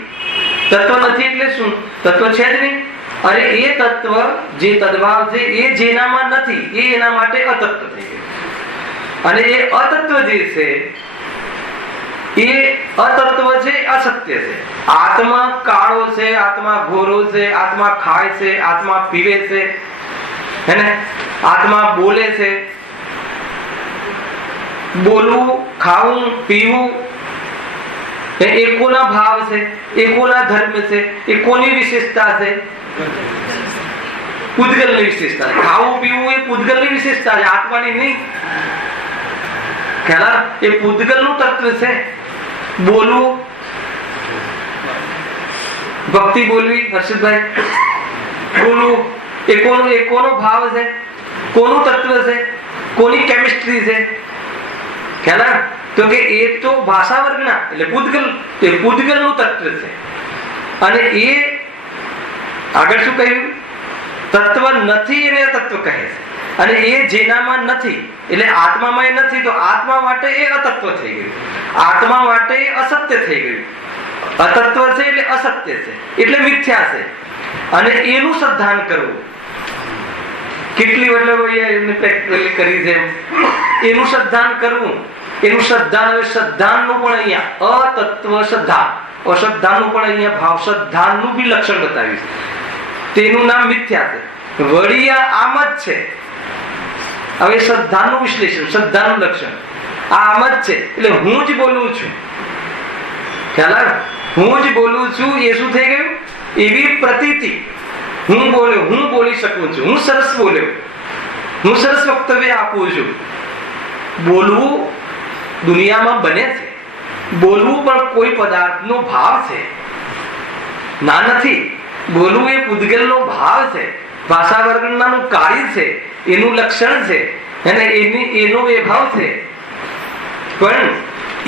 તત્વ નથી એટલે શું? તત્વ છે જ નહીં. અને એ તત્વ જે તદભાવ છે, એ જેનામાં નથી, એ એના માટે અતત્વ થઈ ગયું. અને એ અતત્વ જે છે, એ અતત્વ છે, અસત્ય છે. આત્મા કાળો છે, આત્મા ઘોરો છે, આત્મા ખાય છે, આત્મા પીવે છે, હે ને? આત્મા બોલે છે. બોલવું, ખાવું, પીવું એ કોના ભાવ છે? એ કોના ધર્મ છે? એ કોની વિશેષતા છે? પૂદગલની વિશેષતા. ખાવું પીવું એ પૂદગલની વિશેષતા છે, આત્માની નહીં. ખ્યાલ? એ પૂદગલનું તત્વ છે. બોલવું, ભક્તિ બોલવી, હર્ષદભાઈ, બોલવું એ કોનો ભાવ છે? કોનું તત્વ છે? કોની કેમિસ્ટ્રી છે? ખ્યાલ? તો કે એ તો ભાષા વર્ગના, એટલે પૂદગલનું તત્વ છે. અને એ આગળ શું કહ્યું? તત્વ નથી એને તત્વ કહે છે. અને એ જેનામાં નથી, એટલે આત્મામાં નથી, તો આત્મા માટે એ અતત્વ થઈ ગયું. આત્મા માટે એ અસત્ય થઈ ગયું. અતત્વ છે એટલે અસત્ય છે, એટલે મિથ્યા છે. અને એનું શ્રદ્ધાન કરવું, કેટલી પ્રેક્ટિકલી કરી છે. એનું શ્રદ્ધાન કરવું, એનું શ્રદ્ધાન. હવે શ્રદ્ધાનનું પણ અહીંયા અતત્વ શ્રદ્ધા, અશ્રદ્ધાનું પણ અહીંયા ભાવ શ્રદ્ધાનું બી લક્ષણ બતાવ્યું. તેનું નામ મિથ્યા છે. વળી આમ જ છે. હવે શ્રદ્ધાનું વિશ્લેષણ, શ્રદ્ધાનું લક્ષણ આમ જ છે. એટલે હું જ બોલું છું, ખ્યાલ આવે? હું જ બોલું છું એ શું થઈ ગયું? એવી પ્રતીતિ. હું બોલ્યો, હું બોલી શકું છું, હું સરસ બોલ્યો, હું સરસ વક્તવ્ય આપું છું. બોલવું દુનિયામાં બને છે. બોલવું પણ કોઈ પદાર્થનો ભાવ છે, ના નથી. બોલવું એ પૂદગલનો ભાવ છે, ભાષા વર્ણનનું કાર્ય છે, એનું લક્ષણ છે અને એનો વિભાવ છે. પણ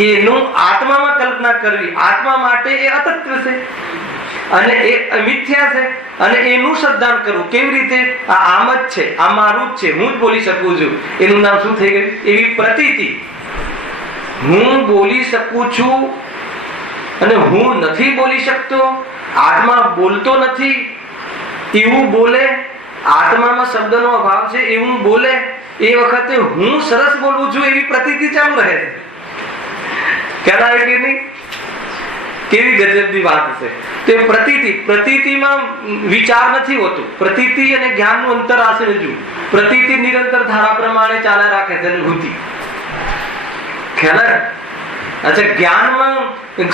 એનું આત્મામાં કલ્પના કરવી, આત્મા માટે એ અતત્વ છે અને એ અમિથ્યા છે. અને એનું શ્રદ્ધાન કરવું કેવી રીતે? આ આમ જ છે, આ મારું જ છે, હું જ બોલી શકું છું. એનું નામ શું થઈ ગયું? એવી પ્રતીતિ. હું બોલી શકું છું અને હું નથી બોલી શકતો, આત્મા બોલતો નથી એવું બોલે, આત્મામાં શબ્દનો અભાવ છે એવું બોલે, એ વખતે હું સરસ બોલું છું એવી પ્રતીતિ ચાલુ રહે છે. ખ્યાલ આવે કે નહીં? કેવી ગજબની વાત છે. તે પ્રતીતિમાં વિચાર નથી હોતું. પ્રતીતિ અને જ્ઞાનનું અંતર આશે રજૂ. પ્રતીતિ નિરંતર ધારા પ્રમાણે ચાલે રાખે છે અનુભૂતિ. ખ્યાલ આવે? અચ્છા, જ્ઞાનમાં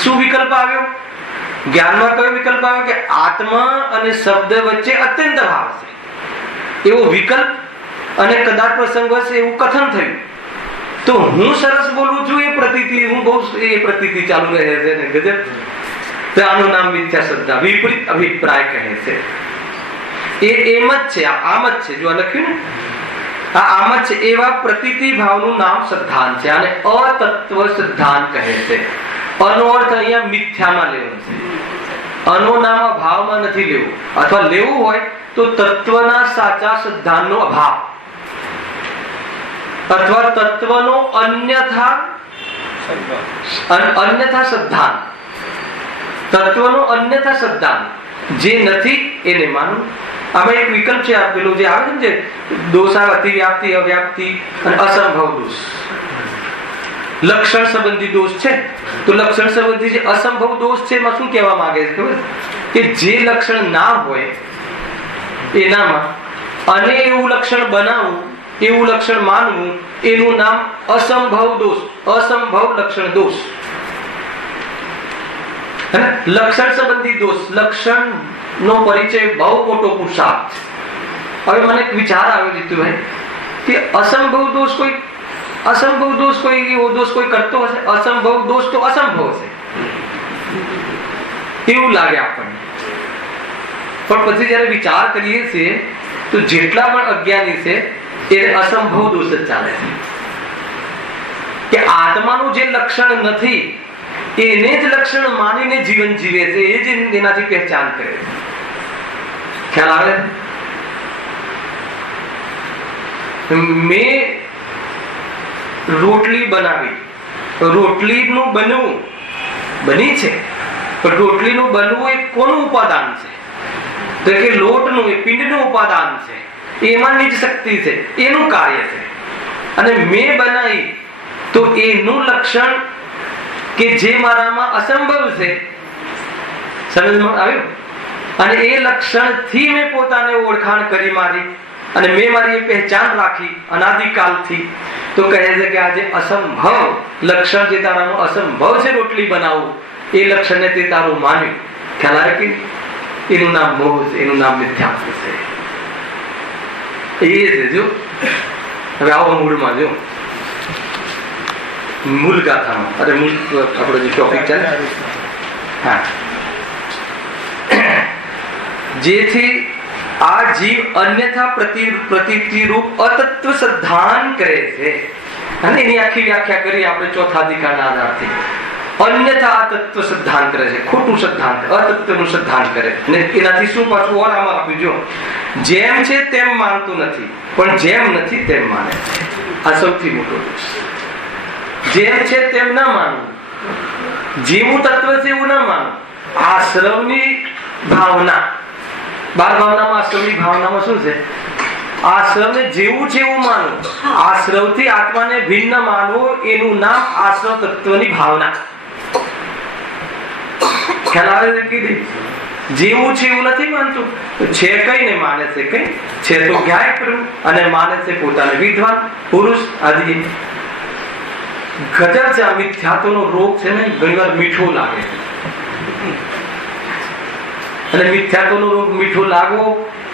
શું વિકલ્પ આવ્યો? જ્ઞાનમાં કયો વિકલ્પ આવ્યો? કે આત્મા અને શબ્દ વચ્ચે અત્યંત ભાવ છે એવો વિકલ્પ, અને કદાચ પ્રસંગવશ એવું કથન થયું તો હું સરસ બોલું છું એ પ્રતીતિ, હું બહુ એ પ્રતીતિ ચાલુ રહે છે ને ગજબ. તો આનું નામ મિથ્યા શ્રદ્ધા, વિપરીત અભિપ્રાય કહે છે. એ એમ જ છે, આમ જ છે. જો લખ્યું ને, આ આમ જ છે. એવા પ્રતીતિ ભાવનું નામ શ્રદ્ધાન છે અને અતત્વ શ્રદ્ધાન કહે છે. અનો અર્થ અહીંયા મિથ્યામાં લેવો છે. અનો નામ અભાવમાં નથી લેવું, અથવા લેવું હોય તો તત્વના સાચા શ્રદ્ધાનનો અભાવ અથવા તત્વનો અન્યથા શ્રદ્ધાન. તત્વનો અન્યથા શ્રદ્ધાન જે નથી એને માનવું. આમાં એક વિકલ્પ છે આપેલો જે આવે છે ને, દોષ આવે અતિવ્યાપ્તિ, અવ્યાપ્તિ અને અસંભવ દોષ. લક્ષણ સંબંધી દોષ છે તો લક્ષણ સંબંધી જે અસંભવ દોષ છે એમાં શું કહેવા માંગે છે ખબર? કે જે લક્ષણ ના હોય એનામાં અને એવું લક્ષણ બનાવવું, એવું લક્ષણ માનવું, એનું નામ અસંભવ દોષ, અસંભવ લક્ષણ દોષ. લક્ષણ સંબંધી દોષ, લક્ષણ નો પરિચય બહુ મોટો પુરુષાર્થ. હવે મને એક વિચાર આવ્યો જીતુભાઈ કે અસંભવ દોષ કોઈ, અસંભવ દોષ કોઈ એવો દોષ કોઈ કરતો હશે? અસંભવ દોષ તો અસંભવ છે એવું લાગે આપણને. પણ પછી જયારે વિચાર કરીએ છીએ તો જેટલા પણ અજ્ઞાની છે એ અસંભવ દોષ જ ચાલે છે. કે આત્માનું જે લક્ષણ નથી એને જ લક્ષણ માનીને જીવન જીવે છે, એ જ એનાથી પહેચાન કરે છે. ખ્યાલ આવે? મેં રોટલી બનાવી, રોટલીનું બનવું બની છે, પણ રોટલીનું બનવું એ કોનું ઉપાદાન છે? તો કે લોટનું, એ પિંડનું ઉપાદાન છે, એમાં નિજ શક્તિ છે, એનું કાર્ય છે. અને મેં બનાવી તો એનું લક્ષણ કે જે મારામાં અસંભવ છે, સમજમાં આવ્યું? અને એ લક્ષણ થી મેં પોતાને ઓળખાણ કરી મારી અને મેં મારી પહેચાન રાખી અનાદિકાલથી. તો કહે છે કે આજે અસંભવ લક્ષણ જે તારામાં અસંભવ છે રોટલી બનાવવું, એ લક્ષણને તે તારું માન્યું. ખ્યાલ આવે કે એનું નામ મોહ છે, એનું નામ મિથ્યાત્વ છે. એ છે. જો હવે આવો મૂળમાં, જો મૂળ ગાથામાં, અરે મૂળ આપણો જે ટોપિક ચાલે, હા, જેથી આ જીવ અન્યથા પ્રતીતિ રૂપ અતત્વ શ્રદ્ધાન કરે છે. અને એની આખી વ્યાખ્યા કરી આપણે ચોથા અધિકારના આધારથી. અન્યથા તત્વ શ્રદ્ધાન કરે છે, ખોટું શ્રદ્ધાન કરે, અતત્વનું શ્રદ્ધાન કરે. અને એનાથી શું પાછું ઓર આમાં આપ્યું, જો જેમ છે તેમ માનતું નથી પણ જેમ નથી તેમ માને છે. આ સૌથી મોટો દોષ. જેમ છે તેમ ના માનવું, જેવું તત્વ છે એવું ના માનવું. આશ્રવની ભાવના, 12 ભાવનામાં આશ્રવની ભાવનામાં શું છે? આશ્રમને જેવું છે એવું માનવું, આશ્રવથી આત્માને ભિન્ન માનવું, એનું નામ આશ્રવ તત્વની ભાવના. ખ્યાલ આવે છે કે નહીં? જેવું છે એવું નથી માનતું. છે કઈ ને માને છે કઈ. છે તો જ્ઞાય પ્રભુ અને માને છે પોતાને વિદ્વાન પુરુષ. આદિ ગજબ છે. આ મિથ્યાત્વનો રોગ છે ને ઘણી વાર મીઠો લાગે છે. અને મિથ્યાત્વનો રોગ મીઠો લાગવો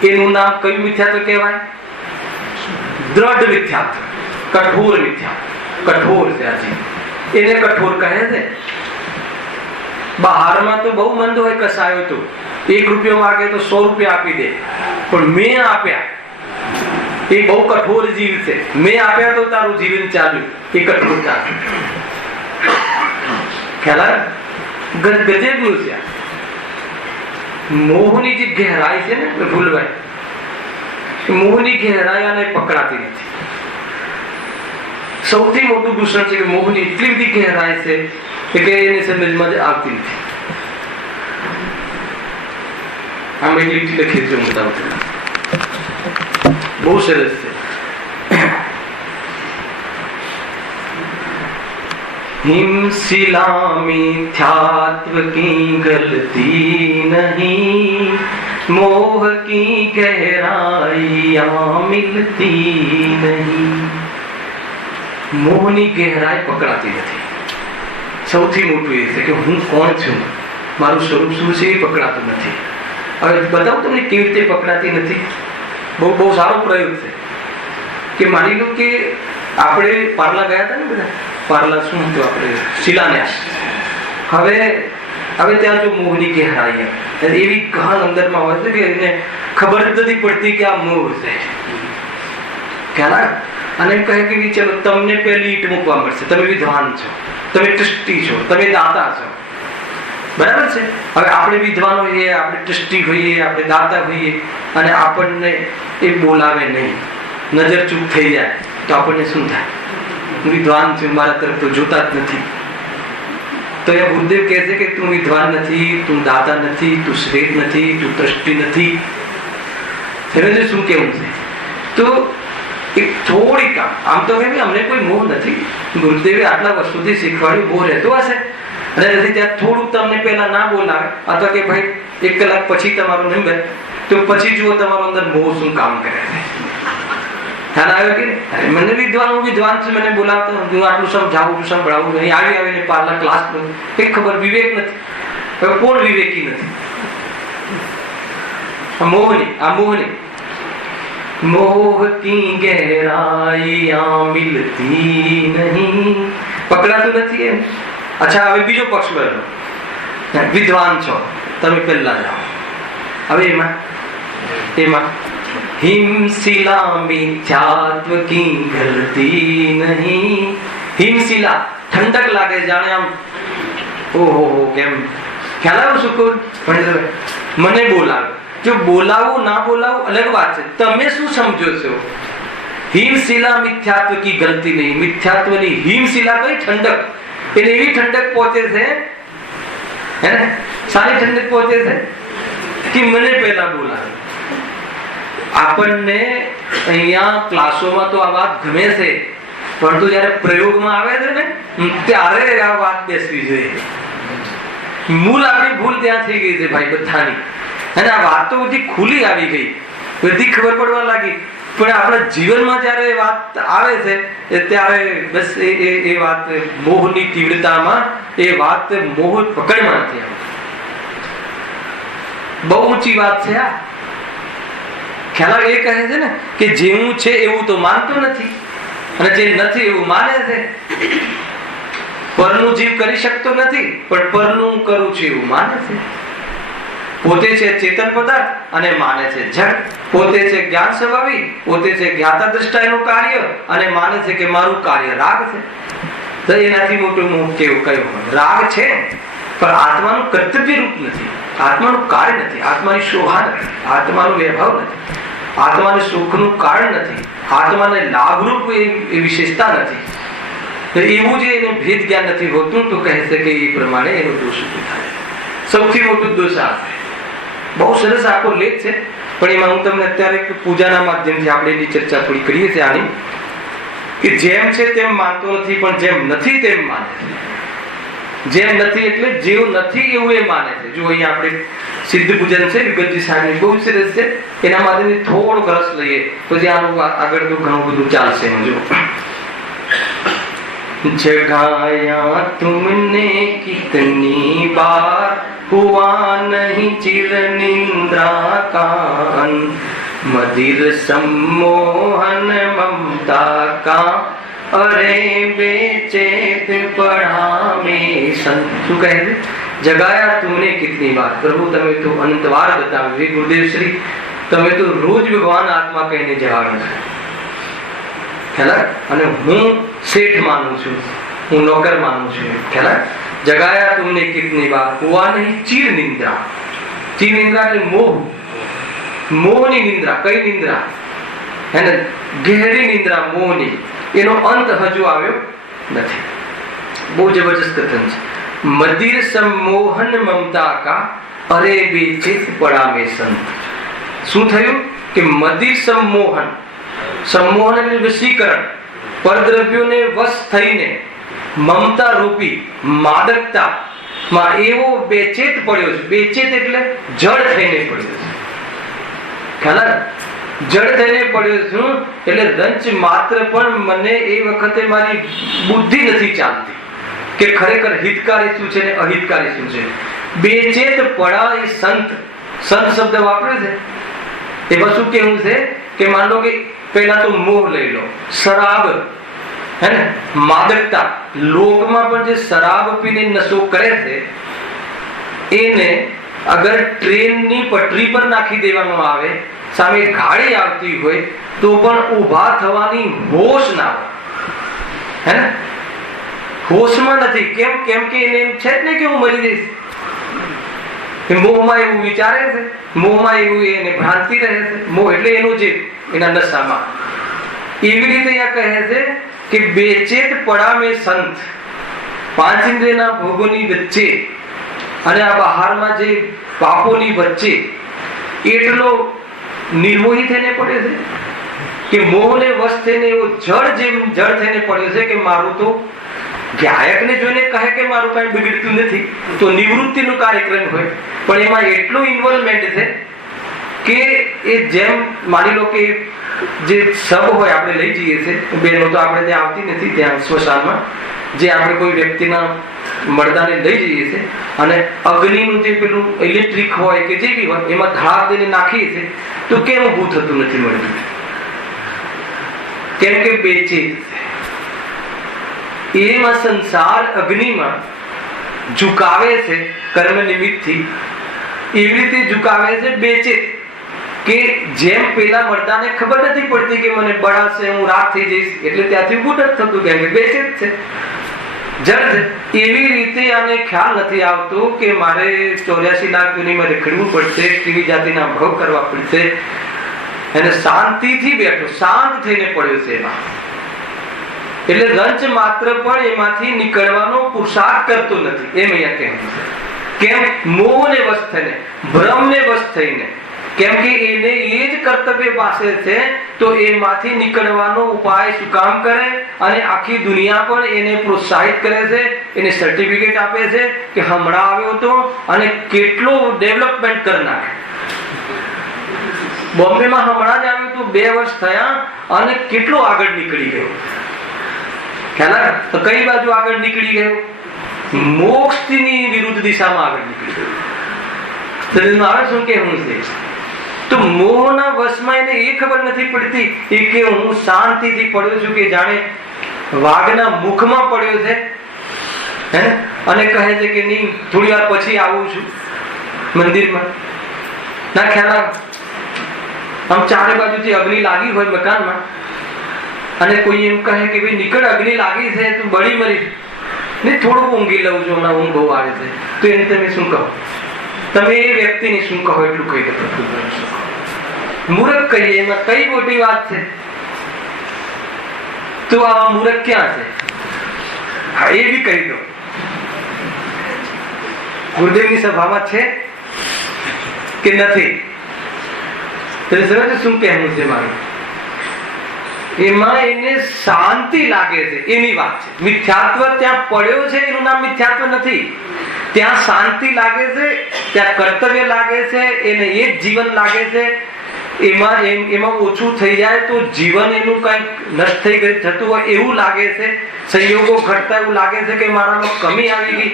એનું નામ કયું મિથ્યાત્વ કહેવાય? દ્રઢ મિથ્યાત્વ, કઠોર મિથ્યાત્વ. કઠોર છે આજે એને કઠોર કહે છે. બહારમાં તો બહુ મંદ હોય કસાયો તો 1 રૂપિયો માગે તો 100 રૂપિયા આપી દે, પણ મેં આપ્યા એ બહુ કઠોર જીવ છે. મેં આપ્યા તો તારું જીવન ચાલ્યું, એ કઠોરતા છે. ખ્યાલ ગજબનું છે. મોહની જે ગહેરાઈ છે ને ભૂલવાય, મોહની ગહેરાઈ આને પકડાતી નથી. સૌથી મોટું દૂષણ છે કે મોહની એટલી બધી ગહેરાઈ છે કે એને સમજમાં જ આવતી નથી. આમ એક લીટી લખી છે મોટા બહુ સરસ છે. हिमशिला मिथ्यात्व की गलती नहीं, मोह की गहराइयां मिलती नहीं. મોહની ગહેરાઈ પકડાતી નથી. સૌથી મોટું એ છે કે હું કોણ છું, મારું સ્વરૂપ શું છે એ પકડાતું નથી. હવે બતાવું તમને કેવી રીતે પકડાતી નથી. બહુ સારો પ્રયોગ છે કે માની લો કે આપણે પાર્લા ગયા હતા ને બધા. પાર્લા શું હતું આપણે? શિલાન્યાસ. હવે ત્યાં જો મોહની ગહેરાઈ એવી ગહન અંદરમાં હોય છે કે એને ખબર જ નથી પડતી કે આ મોહ છે. ખ્યાલ? અને એમ કહે કે ચલો તમને પહેલી ઈંટ મૂકવા મળશે. તમે વિદ્વાન છો, તમે ટ્રસ્ટી છો, તમે દાતા છો. બરાબર છે. હવે આપણે વિદ્વાન હોઈએ, આપણે ટ્રસ્ટી હોઈએ, આપણે દાતા હોઈએ અને આપણને એ બોલાવે નહીં, નજર ચૂપ થઈ જાય તો આપણને શું થાય? વિદ્વાન છું, મારા તરફ તો જોતા જ નથી. તો એ ગુરુદેવ કહે છે કે તું વિદ્વાન નથી, તું દાતા નથી, તું શ્રેષ્ઠ નથી, તું ટ્રસ્ટી નથી. એને શું કેવું છે? તો એક થોડીક આમ તો કે અમને કોઈ મોહ નથી, ગુરુદેવે આટલા વર્ષોથી શીખવાડ્યું, મોહ રહેતો હશે અને ત્યાં થોડુંક તમને પહેલા ના બોલાવે અથવા કે ભાઈ 1 કલાક પછી તમારું નંબર, તો પછી જુઓ તમારો અંદર મોહ શું કામ કરે છે. ખ્યાલ આવ્યો કે મને હું વિદ્વાન છું, મને બોલાવતો હું આટલું સમજાવું છું, સંભળાવું છું, આવીને પાર્લર ક્લાસ કરું, કઈ ખબર વિવેક નથી. હવે કોણ વિવેકી નથી? આ મોહની मोह की गहराइयां मिलती नहीं. પકડાતું નથી એમ. અચ્છા, હવે બીજો પક્ષ બનો. વિદ્વાન છો, તમે પહેલા જાઓ. હવે એમાં हिमशिला मिथ्यात्व की गलती नहीं. हिमशिला ઠંડક લાગે, જાણે આમ ઓહો કેમ. ખ્યાલ આવ્યો સુકૂન? મને બોલાવે. જો બોલાવું ના બોલાવું અલગ વાત છે. તમે શું સમજો છો? હિમશિલા મિથ્યાત્વ કી ગલતી નહીં. મિથ્યાત્વની હિમશિલા કઈ? ઠંડક. એને એવી ઠંડક પહોંચે છે, હે ને? સારી ઠંડક પહોંચે છે કે મને પહેલા બોલાવે. આપણને અહીંયા ક્લાસોમાં તો આ વાત ગમે છે, પરંતુ જયારે પ્રયોગમાં આવે છે ને ત્યારે આ વાત બેસવી જોઈએ. મૂળ આપણી ભૂલ ત્યાં થઈ ગઈ છે ભાઈ બધાની. અને આ વાત તો બધી ખુલ્લી આવી ગઈ, બધી ખબર પડવા લાગી. પણ આપણા જીવનમાં જયારે વાત આવે છે ત્યારે બસ એ વાત મોહની તીવ્રતામાં એ વાત મોહ પકડમાં નથી આવતી. બહુ ઊંચી વાત છે આ. ખ્યાલ એ કહે છે ને કે જેવું છે એવું તો માનતો નથી અને જે નથી એવું માને છે. પરનું જીવ કરી શકતો નથી પણ પરનું કરું છું એવું માને છે. પોતે છે ચેતન પદાર્થ અને માને છે જડ. પોતે છે જ્ઞાન સ્વભાવી, પોતે છે જ્ઞાતા દ્રષ્ટા એનું કાર્ય અને માને છે કે મારું કાર્ય રાગ છે. તો એનાથી મોટું મોહ કેવું કયું? રાગ છે પણ આત્માનું કર્તવ્ય રૂપ નથી, આત્માનું કાર્ય નથી, આત્માની શોભા નથી, આત્માનો વૈભવ નથી, આત્માને સુખનું કારણ નથી, આત્માને લાભરૂપ એ વિશેષતા નથી. એવું જે એને ભેદ જ્ઞાન નથી હોતું તો કહે છે કે એ પ્રમાણે એનો દોષ ઉભો થાય. સૌથી મોટો દોષ આ છે. બહુ સરસ આખો લેખ છે, પણ એમાં હું તમને અત્યારે પૂજાના માધ્યમથી આપણે એની ચર્ચા થોડી કરીએ છીએ આની, કે જેમ છે તેમ માનતો નથી પણ જેમ નથી તેમ માને છે. જેમ નથી એટલે જેવું નથી એવું એ માને છે. જો અહીંયા આપણે સિદ્ધ પૂજન છે વિગતજી સાહેબની બહુ સરસ છે, એના માટે થોડોક રસ લઈએ પછી આનું આગળ તો ઘણું બધું ચાલશે. જો जगाया तुमने कितनी बार हुआ नहीं चिर निंद्रा का मदिर सम्मोहन ममता का अरे बेचेत पड़ा में संत. શું કહે છે? જગાયા તુમને કિતની વાર. પ્રભુ તમે તો અનંત વાર બતાવ્યું. ગુરુદેવ શ્રી તમે તો રોજ ભગવાન આત્મા કહીને જગાડો છો. અને હું શેઠ માનું છું, હું નોકર માનું છું. જગાયા તુમને કિતની વાર હુઆ નહીં ચીર નિંદ્રા. ચીર નિંદ્રા એટલે મોહ, મોહની નિંદ્રા. કઈ નિંદ્રા? હે ને, ગહેરી નિંદ્રા મોહની. એનો અંત હજુ આવ્યો નથી. બહુ જબરજસ્ત કથન છે. મદિર सम्मोहन ममता का अरे बेचित पड़ा में संत. શું થયું કે મદિર सम्मोहन, सम्मोहन એટલે વશીકરણ, પરદ્રવ્યોને વશ થઈને મમતા રૂપી માદકતા માં એવો બેચેત પડ્યો છે. બેચેત એટલે જડ થઈને પડ્યો છે. ખ્યાલ? જડ થઈને પડ્યો છું એટલે રંચ માત્ર પણ મને એ વખતે મારી બુદ્ધિ નથી ચાલતી કે ખરેખર હિતકારી શું છે ને અહિતકારી શું છે. બેચેત પડા એ સંત, સંત શબ્દ વાપરે છે. એમાં શું કેવું છે કે માન લો કે પહેલા તો મોહ લઈ લો, શરાબ, હે ને, માદકતા. લોકમાં પણ જે શરાબ પીને નશો કરે છે એને અગર ટ્રેનની પટરી પર નાખી દેવામાં આવે, સામે ગાડી આવતી હોય તો પણ ઊભા થવાની હોશ ના હોય. હે ને, હોશમાં નથી. કેમ? કેમ કે એને એમ છે જ ને કે હું મરી જઈશ. મોહમાં એવું વિચારે છે, મોહમાં એવું એને ભ્રાંતિ રહે છે. મોહ એટલે એનું જે એના નશામાં. એવી રીતે અહીંયા કહે છે કે બેચેત પડા મેં સંત. પાંચ ઇન્દ્રિયના ભોગોની વચ્ચે અને આ બહારમાં જે પાપોની વચ્ચે એટલો નિર્મોહી થઈને પડ્યો છે કે મોહને વશ થઈને એવો જડ જેમ જડ થઈને પડ્યો છે કે મારું તો ગાયકને જોઈને કહે કે મારું કઈ બગડતું નથી તો નિવૃત્તિનો કાર્યક્રમ હોય, પણ એમાં એટલું ઇન્વોલ્વમેન્ટ છે કે એ જેમ માની લો કે જે સબ હોય આપણે લઈ જઈએ છીએ, બહેનો તો આપણે ત્યાં આવતી નથી, ત્યાં સ્મશાનમાં જે આપણે કોઈ વ્યક્તિના મરદાને લઈ જઈએ છીએ અને અગ્નિનું જે પેલું ઇલેક્ટ્રિક હોય કે જે બી હોય એમાં ધાક દઈને નાખીએ છીએ તો કેમ ઊભું થતું નથી મળતું? કેમ કે બેચેત. એમાં સંસાર અગ્નિમાં ઝુકાવે છે કર્મ નિમિત્તથી. એવી રીતે ઝુકાવે છે બેચેત કે જેમ પેલા મર્દાને ખબર નથી પડતી કે મને બળાશે, હું રાત થઈ જઈશ, એટલે ત્યાંથી ઊભું નથી થતું કેમ કે બેચેત છે, જડ. એવી રીતે આને ખ્યાલ નથી આવતો કે મારે 84 લાખ દુનિયામાં રખડવું પડશે, કેવી જાતિના ભોગ કરવા પડશે. એને શાંતિથી બેઠો, શાંત થઈને પડ્યો છે એમાં. એટલે રંચ માત્ર પણ એમાંથી નીકળવાનો પુરુષાર્થ કરતો નથી. એમ અહીંયા કહેવું છે. કેમ? મોહને વશ થઈને, ભ્રમને વશ થઈને. કેમ કે એને એ જ કર્તવ્ય પાસે છે તો એમાંથી નીકળવાનો ઉપાય શું કામ કરે? અને આખી દુનિયા પણ એને પ્રોત્સાહિત કરે છે, એને સર્ટિફિકેટ આપે છે કે હમણાં આવ્યો હતો અને કેટલો ડેવલપમેન્ટ કરી નાખે. બોમ્બેમાં હમણાં જ આવ્યું તો 2 વર્ષ થયા અને કેટલો આગળ નીકળી ગયો. ખ્યાલ? તો કઈ બાજુ આગળ નીકળી ગયો? મોક્ષની વિરુદ્ધ દિશામાં આગળ નીકળી ગયો. શરીરમાં આવે શું કે હું છે તો મોહના વશમાં એને એ ખબર નથી પડતી કે હું શાંતિથી પડ્યો છું કે જાણે વાઘના મુખમાં પડ્યો છે, હે, અને કહે છે કે નહીં થોડી વાર પછી આવું છું મંદિરમાં. ના ખ્યાલ? આમ ચારે બાજુથી અગ્નિ લાગી હોય મકાનમાં અને કોઈ એમ કહે કે ભાઈ નીકળ, અગ્નિ લાગી છે, તું બળી મરી ને, થોડુંક ઊંઘી લઉં છું, હમણાં ઊંઘ બહુ આવે છે, તો એને તમે શું કહો? તમે એ વ્યક્તિને શું કહો? એટલું કહી દો. મૂર્ખ કહીએ, એમાં કઈ મોટી વાત છે? તો આવા મૂર્ખ ક્યાં છે? હા, એ બી કહી દો. ગુરુદેવની સભામાં છે કે નથી? તમે સમજો શું કહેવું છે મારું? એમાં એને શાંતિ લાગે છે એની વાત છે. મિથ્યાત્વ ત્યાં પડ્યો છે એનું નામ મિથ્યાત્વ નથી. ત્યાં શાંતિ લાગે છે, ત્યાં કર્તવ્ય લાગે છે, એને એ જ જીવન લાગે છે. એમાં ઓછું થઈ જાય તો જીવન એનું કઈક નષ્ટ થઈ ગયું થતું હોય એવું લાગે છે. સંયોગો ઘટતા એવું લાગે છે કે મારામાં કમી આવી ગઈ.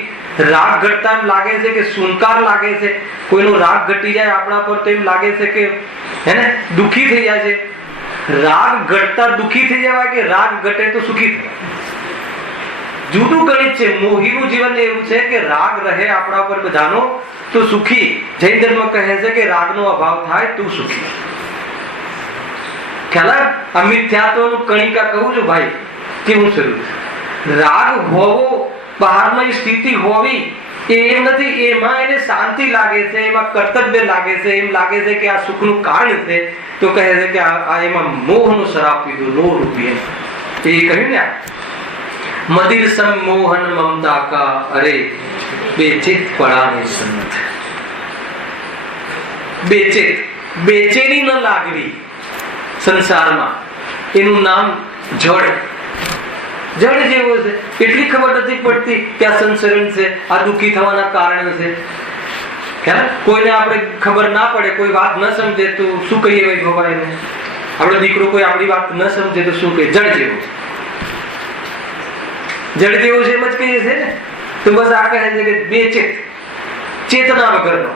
રાગ ઘટતા એમ લાગે છે કે સુનકાર લાગે છે. કોઈનો રાગ ઘટી જાય આપણા પર તો એમ લાગે છે કે હે દુઃખી થઈ જાય છે. રાગ ઘટતા દુઃખી થઈ જવાય કે રાગ ઘટે તો સુખી થાય? જુદું ગણિત છે. મોહીનું જીવન એવું છે કે રાગ રહે આપણા પર બધાનો તો સુખી. જૈન ધર્મ કહે છે કે રાગનો અભાવ થાય તું સુખી. ખ્યાલ? અમિથ્યાત્વનું કણિકા કહું છું ભાઈ કેવું શરૂ છે. રાગ હોવો, બહારમાં સ્થિતિ હોવી એમ નથી. એમાં એને શાંતિ લાગે છે, એમાં કર્તવ્ય લાગે છે, એમ લાગે છે કે આ સુખનું કારણ છે. તો કહે છે કે આ એમાં મોહનો શરાબ પીધો નો રૂપી. એ કહ્યું ને મદિર સંમોહન મમતા કા અરે બેચેત પડાને સંત. બેચેત, બેચેની ન લાગવી સંસારમાં એનું નામ જડ. જડ જેવો છે. એટલી ખબર નથી પડતી કે આ સંસરણ છે, આ દુઃખી થવાના કારણ છે. કોઈને આપણે ખબર ના પડે, કોઈ વાત ન સમજે તો શું કહીએ ભાઈ ભગવાન એને? આપણો દીકરો કોઈ આપણી વાત ન સમજે તો શું કહીએ? જડ જેવો છે. જડ જેવો છે એમ જ કહીએ છે ને. તો બસ આ કહે છે કે બેચેત, ચેતના વગરનો.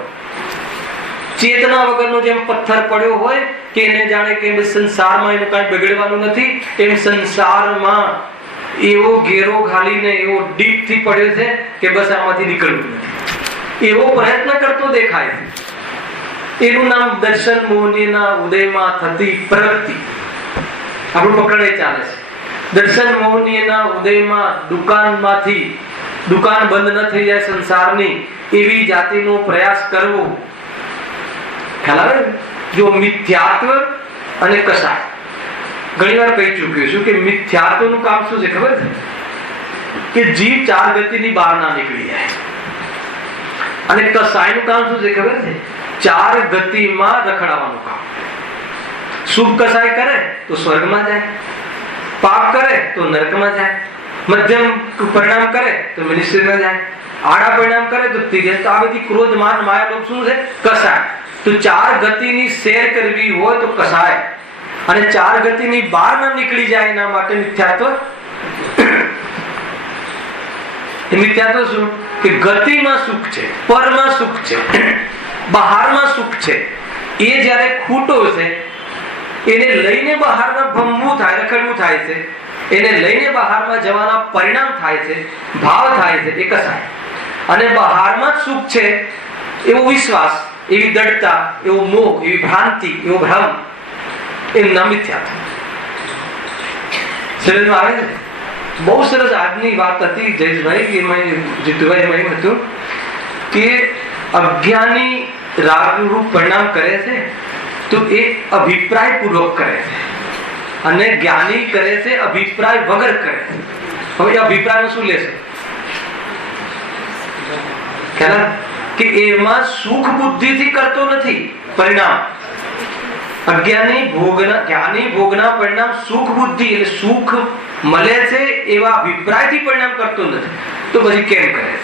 ચેતના વગરનો જેમ પથ્થર પડ્યો હોય કે એને જાણે કે સંસારમાં એનું કાંઈ બગડવાનું નથી, એમ સંસારમાં એવો ઘેરો ઘાલીને એવો ડીપ થી પડ્યો છે કે બસ આમાંથી નીકળવું નથી. એવો પ્રયત્ન કરતો દેખાય છે. એનું નામ દર્શન મોહનીના ઉદયમાં થતી પ્રવૃત્તિ. આપણું પકડે ચાલે છે. દર્શન મોહનીના ઉદયમાં દુકાનમાંથી દુકાન બંધ ન થઈ જાય સંસારની એવી જાતિનો પ્રયાસ કરવો. ખ્યાલ આવે? જો મિથ્યાત્વ અને કસાય ઘણી વાર કહી ચૂક્યો છું કે મિથ્યાત્વનું કામ શું છે ખબર છે? કે જીવ ચાર ગતિની બહાર ના નીકળી જાય. અને કસાયનું કામ શું છે ખબર છે? ચાર ગતિમાં રખડાવવાનું કામ. શુભ કસાય કરે તો સ્વર્ગમાં જાય, પાપ કરે તો નરકમાં જાય, મધ્યમ પરિણામ કરે તો મિનિસ્ટ્રીમાં જાય, આડા પરિણામ કરે તો તીર્થ. તો આ બધી ક્રોધ માન માયા લોક શું છે? કસાય. તો ચાર ગતિની શેર કરવી હોય તો કસાય, અને ચાર ગતિની બહાર ન નીકળી જાય એના માટે મિથ્યાત્વ. મિથ્યાત્વ શું? કે ગતિમાં સુખ છે, પરમાં સુખ છે, બહારમાં સુખ છે. એ જ્યારે ખૂટો છે એને લઈને બહારમાં ભમવું થાય, રખડવું થાય છે. એને લઈને બહારમાં જવાના પરિણામ થાય છે, ભાવ થાય છે, એ કસાય. અને બહારમાં જ સુખ છે એવો વિશ્વાસ, એવી દૃઢતા, એવો મોહ, એવી ભ્રાંતિ, એવો ભ્રમ, એનું નામ મિથ્યાત્વ. સમજમાં આવે છે? બહુ સરસ આજની વાત હતી જયેશભાઈ, જીતુભાઈ એમ હતું કે અજ્ઞાની રાગરૂપ પરિણામ કરે છે તો એ અભિપ્રાય પૂર્વક કરે છે, અને જ્ઞાની કરે છે અભિપ્રાય વગર કરે છે. હવે એ અભિપ્રાય શું લેશે? કે એમાં સુખ બુદ્ધિથી કરતો નથી પરિણામ. અજ્ઞાની ભોગના, જ્ઞાની ભોગના પરિણામ સુખ બુદ્ધિ, એટલે સુખ મળે છે એવા અભિપ્રાયથી પરિણામ કરતો નથી. તો પછી કેમ કરે છે?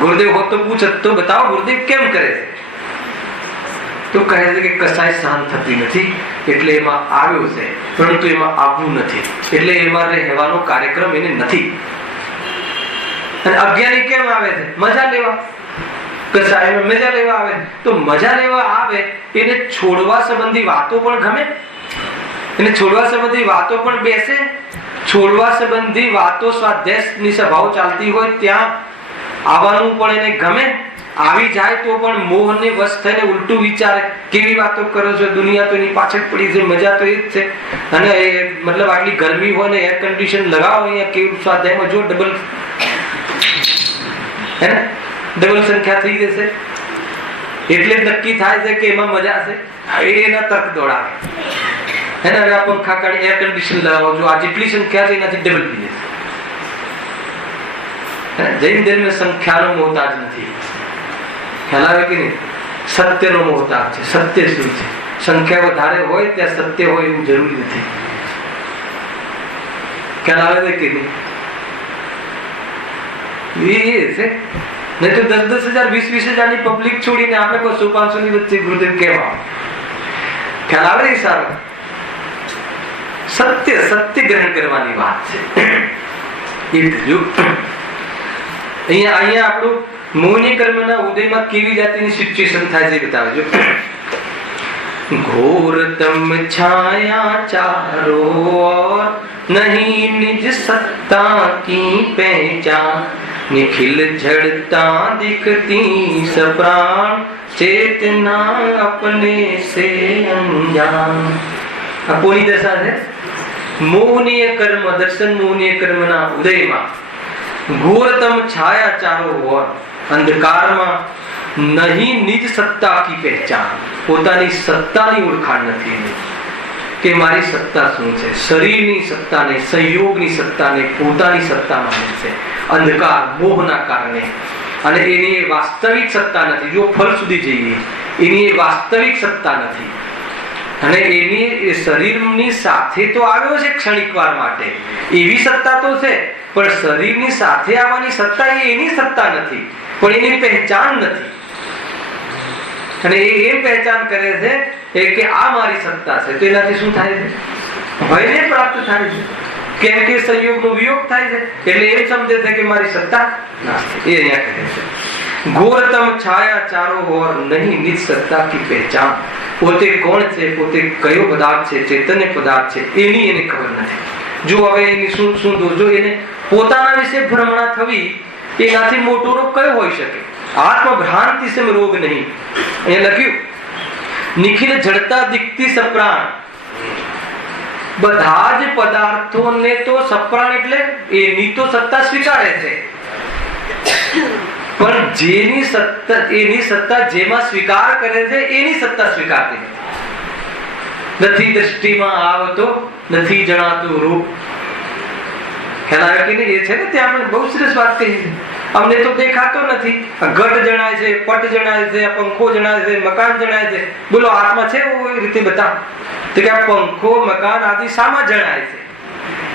ગુરુદેવ હોત તો પૂછત તો બતાવો ગુરુદેવ કેમ કરે છે? તો કહે છે કે કસાય શાંત થતી નથી એટલે એમાં આવ્યો છે, પરંતુ એમાં આવવું નથી, એટલે એમાં રહેવાનો કાર્યક્રમ એને નથી. અને અજ્ઞાની કેમ આવે છે? મજા લેવા. કસાયમાં મજા લેવા આવે. તો મજા લેવા આવે એને છોડવા સંબંધી વાતો પણ ગમે, એને છોડવા સંબંધી વાતો પણ બેસે. છોડવા સંબંધી વાતો સ્વાધ્યાયની સભાઓ ચાલતી હોય ત્યાં આવવાનું પણ એને ગમે. આવી જાય તો પણ મોહને વશ થઈને ઉલટું વિચારે, કેવી વાતો કરો છો, દુનિયા તો એની પાછળ પડી છે, મજા તો એ જ છે. અને મતલબ આટલી ગરમી હોય ને એર કન્ડિશન લગાવો અહીંયા, કેવું સ્વાધ્યાયમાં જો ડબલ હે ને ડબલ સંખ્યા થઈ જશે. એટલે નક્કી થાય છે કે એમાં મજા છે. એના તર્ક દોડાવે હે ને. હવે આ પંખા કાઢી એર કન્ડિશન લગાવો, જો આ જેટલી સંખ્યા છે એનાથી ડબલ થઈ જશે. જૈન ધર્મ સંખ્યાનો મોહતાજ નથી. ખ્યાલ આવે કે નહીં? સત્યનો મોહતાજ છે. સત્ય શું છે? સંખ્યા વધારે હોય ત્યાં સત્ય હોય એવું જરૂરી નથી. ખ્યાલ આવે છે કે નહીં? એ છે નહીં તો 10,000 20,000 ની પબ્લિક છોડીને આપણે 200-500 ની વચ્ચે ગુરુદેવ કહેવા. ખ્યાલ આવે ને સારું? સત્ય ગ્રહણ કરવાની વાત છે. અહીંયા આપણું મોહની કર્મના ઉદયમાં કેવી જાતિની સિચ્યુએશન થાય છે બતાવજો. घोरतम छाया चारो ओर, नहीं निज सत्ता की पहचान, निखिल झड़ता दिखती सप्राण, चेतना अपने से अनजान. આ કોની દશા છે? મોહનીય કર્મ, દર્શન મોહનીય કર્મના ઉદયમાં ઘોરતમ છાયા ચારો ઓર, અંધકારમાં નહીં નિજ સત્તા કી પહેચાન, પોતાની સત્તાની ઓળખાણ નથી કે મારી સત્તા શું છે. શરીરની સત્તાને, સંયોગની સત્તાને પોતાની સત્તા માને છે અંધકાર મોહના કારણે, અને એની વાસ્તવિક સત્તા નથી. જો ફળ સુધી જઈએ, એની વાસ્તવિક સત્તા નથી, અને એની શરીરની સાથે તો આવ્યો છે ક્ષણિક વાર માટે, એવી સત્તા તો છે, પણ શરીરની સાથે આવવાની સત્તા એની સત્તા નથી, પણ એની પહેચાન નથી. અને એ પહેચાન કરે છે કે આ મારી સત્તા છે, તો એનાથી શું થાય છે? ભયને પ્રાપ્ત થાય છે. કેમ કે સંયોગનો વિયોગ થાય છે, એટલે એ સમજે છે કે મારી સત્તા નથી. એ અહીંયા કહે છે ઘોરતમ છાયા ચારો ઓર, નહીં નિજ સત્તા કી પહેચાન. પોતે કોણ છે, પોતે કયો પદાર્થ છે, ચૈતન્ય પદાર્થ છે, એની એને ખબર નથી. જો હવે એની શું દોષ, જો એને પોતાના વિશે ભ્રમણા થવી, એનાથી મોટો રોગ કયો હોઈ શકે? આત્મ ભ્રાંતિ સે રોગ નહીં. અહીંયા લખ્યું નિખિલ જડતા દિખતી સપ્રાણ. બધા જ પદાર્થોને તો સપ્રાણ એટલે એની તો સત્તા સ્વીકારે છે, પણ જેની સત્તા, એની સત્તા જેમાં સ્વીકાર કરે છે એની સત્તા સ્વીકારતી નથી. દ્રષ્ટિમાં આવતો નથી જણાતું રૂપ. ખ્યાલ આવ્યો કે નહીં? એ છે ને ત્યાં આપણે બહુ સરસ વાત કહી છે. અમને તો દેખાતો નથી, ઘટ જણાય છે, પટ જણાય છે, પંખો જણાય છે, મકાન જણાય છે. બોલો આત્મા છે એ રીતે બતાવો તો કે આ પંખો મકાન આદિ શામાં જણાય છે?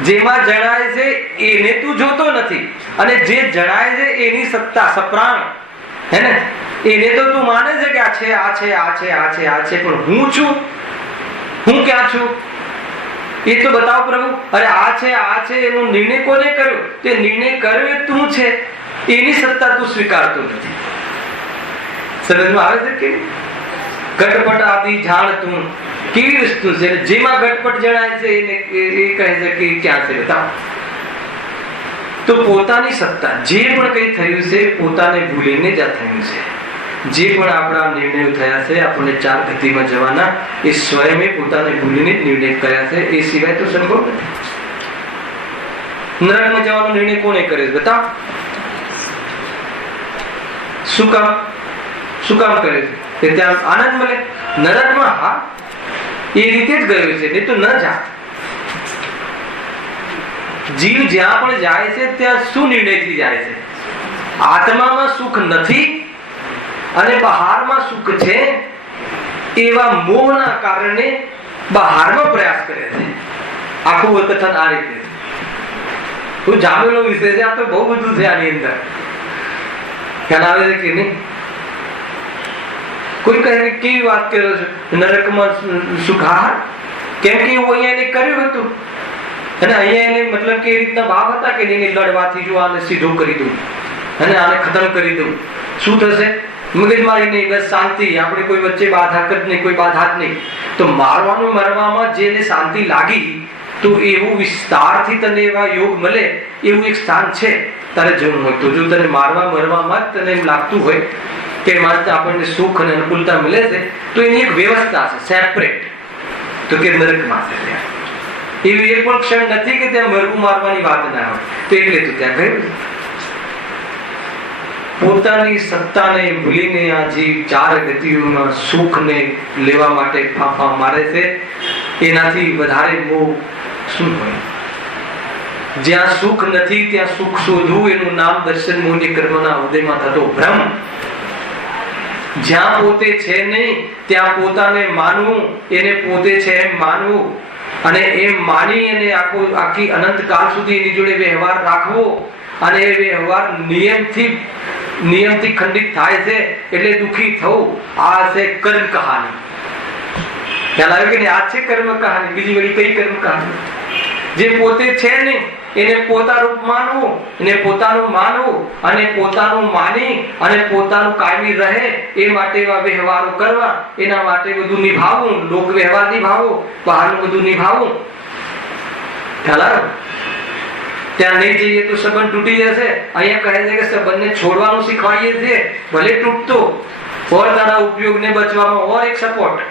જેમાં જણાય છે એને તું જોતો નથી, અને જે જણાય છે એની સત્તા સપ્રાણ હે ને, એને તો તું માને છે કે આ છે, આ છે, આ છે, આ છે, આ છે, પણ હું છું, હું ક્યાં છું એ તો બતાવો પ્રભુ. અરે આ છે, આ છે, એનો નિર્ણય કોને કર્યો? તે નિર્ણય કર્યો એ તું છે, એની સત્તા તું સ્વીકારતો નથી. સમજમાં આવે છે કે ઘટપટ આદિ જાણ તું કેવી વસ્તુ છે? જેમાં ઘટપટ જણાય છે એને એ કહે છે કે ક્યાં છે બતાવો. તો પોતાની સત્તા, જે પણ કઈ થયું છે પોતાને ભૂલીને જ થયું છે. જે પણ આપણા નિર્ણયો થયા છે, આપણને ચાર ગતિમાં જવાના, એ સ્વયં પોતાને ભૂલીને જ નિર્ણય કર્યા છે. એ સિવાય તો સંભવ નથી. નરકમાં જવાનો નિર્ણય કોને કર્યો બતાવો? શું કામ કરે છે? ત્યાં આનંદ મળે. નરકમાં હા એ રીતે જ ગયો છે, નહીં તો ન જા. જીવ જ્યાં પણ જાય છે ત્યાં શું નિર્ણયથી જાય છે? આત્મામાં સુખ નથી અને બહારમાં સુખ છે, એવા મોહના કારણે બહારમાં પ્રયાસ કરે છે. આખું કથન આ રીતે હું જામેલો વિષય છે. આ તો બહુ બધું છે આની અંદર. ખ્યાલ આવે છે કે નહીં? કોઈ કહે કેવી વાત કરો છો, નરકમાં સુખાહાર? કેમ કે એવું અહીંયા એને કર્યું હતું, અને અહીંયા એને મતલબ કે એ રીતના ભાવ હતા કે નહીં લડવાથી જો આને સીધો કરી દઉં અને આને ખતમ કરી દઉં, શું થશે? મગજમારી નહીં, બસ શાંતિ. આપણે કોઈ વચ્ચે બાધા જ નહીં, કોઈ બાધા જ નહીં. તો મારવાનું મરવામાં જેને શાંતિ લાગી, તો એવું વિસ્તારથી તને એવા યોગ મળે એવું એક સ્થાન છે તારે જવું હોય તો. જો તને મારવા મરવામાં જ તને એમ લાગતું હોય કે માત્ર આપણને સુખ અને અનુકૂળતા મળે છે, તો એની એક વ્યવસ્થા છે સેપરેટ, તો કે નરકમાં છે. ત્યાં એવી એક પણ ક્ષણ નથી કે ત્યાં મરવું મારવાની વાત ના હોય, તો એટલે તો ત્યાં ગયું. પોતાની સત્તાને ભૂલીને આ જીવ ચાર ગતિઓમાં સુખને લેવા માટે ફાંફા મારે છે. એનાથી વધારે મોહ શું હોય? જ્યાં સુખ નથી ત્યાં સુખ શોધવું, એનું નામ દર્શન મોહની કર્મના ઉદયમાં થતો ભ્રમ. જ્યાં પોતે છે નહીં ત્યાં પોતાને માનવું, એને પોતે છે એમ માનવું, અને એમ માની અને આખી અનંત કાળ સુધી એની જોડે વ્યવહાર રાખવો, અને એ વ્યવહાર નિયમથી ખંડિત થાય છે એટલે દુઃખી થવું. આ છે કર્મ કહાની. ખ્યાલ આવ્યો કે નહીં? આ છે કર્મ કહાની. બીજી વળી કઈ કર્મ કહાની? જે પોતે છે નહીં એને પોતાનું માનવું, એને પોતાનું માનવું, અને પોતાનું માની અને પોતાનું કાયમી રહે એ માટે એવા વ્યવહારો કરવા, એના માટે બધું નિભાવવું, લોક વ્યવહાર નિભાવવું, બહારનું બધું નિભાવવું. ખ્યાલ આવ્યો? ત્યાં નહીં જઈએ તો સંબંધ તૂટી જશે. અહીંયા કહે છે કે સંબંધને છોડવાનું શીખવાડીએ છીએ, ભલે તૂટતો ઓર તારા ઉપયોગને બચવામાં ઓર એક સપોર્ટ.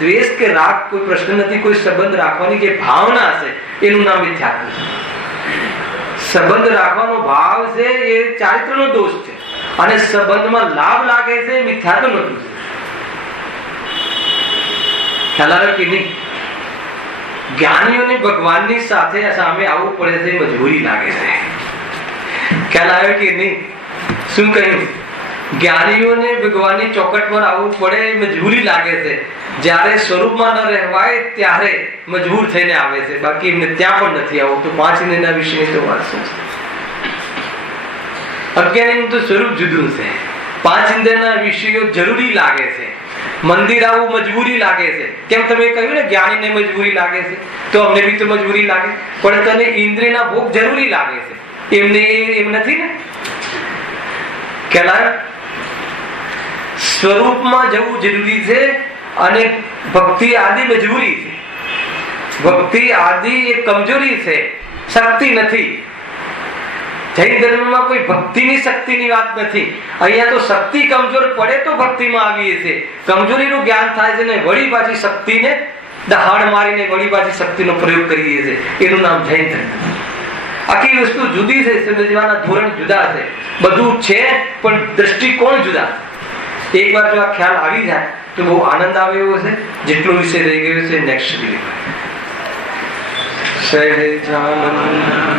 દ્વેષ કે રાગ કોઈ પ્રશ્ન નથી. કોઈ સંબંધ રાખવાની જે ભાવના છે એનું નામ મિથ્યાત્વ છે. સંબંધ રાખવાનો ભાવ છે એ ચારિત્રનો દોષ છે, અને સંબંધમાં લાભ લાગે છે એ મિથ્યાત્વનો દોષ છે. ખ્યાલ આવે કે નહીં? જ્ઞાનીઓને ભગવાનની સાથે સામે આવવું પડે છે, મજબૂરી લાગે છે. ખ્યાલ આવે કે નહીં? શું કહ્યું? જ્ઞાનીઓને ભગવાનની ચોકટ પર આવવું પડે, મજબૂરી લાગે છે. જ્યારે સ્વરૂપમાં ન રહેવાય ત્યારે મજબૂર થઈને આવે છે, બાકી એમને ત્યાં પણ નથી આવવું. તો 5 ઇન્દ્રિયના વિષયની તો વાત શું છે? અજ્ઞાનીનું તો સ્વરૂપ જુદું છે. 5 ઇન્દ્રિયના વિષયો જરૂરી લાગે છે. મંદિર આવવું મજબૂરી લાગે છે. કેમ? તમે કહ્યું ને જ્ઞાનીને મજબૂરી લાગે છે, તો અમને બી તો મજબૂરી લાગે. પણ તને ઇન્દ્રિયના ભોગ જરૂરી લાગે છે, એમને એમ નથી ને. ખ્યાલ? સ્વરૂપમાં જવું જરૂરી છે, અને ભક્તિ આદિ મજબૂરી છે. ભક્તિ આદિ એ કમજોરી છે, શક્તિ નથી. જૈન ધર્મમાં કોઈ ભક્તિની શક્તિની વાત નથી. અહીંયા તો શક્તિ કમજોર પડે તો ભક્તિમાં આવીએ છીએ. કમજોરીનું જ્ઞાન થાય છે ને વળી પાછી શક્તિને દહાડ મારીને વળી પાછી શક્તિનો પ્રયોગ કરીએ છીએ. એનું નામ જૈન ધર્મ. આખી વસ્તુ જુદી છે, સમજવાના ધોરણ જુદા છે. બધું છે પણ દ્રષ્ટિકોણ જુદા. એક વાર જો આ ખ્યાલ આવી જાય તો બહુ આનંદ આવે એવો છે. જેટલો વિષય રહી ગયો છે નેક્સ્ટ સહેજાનંદ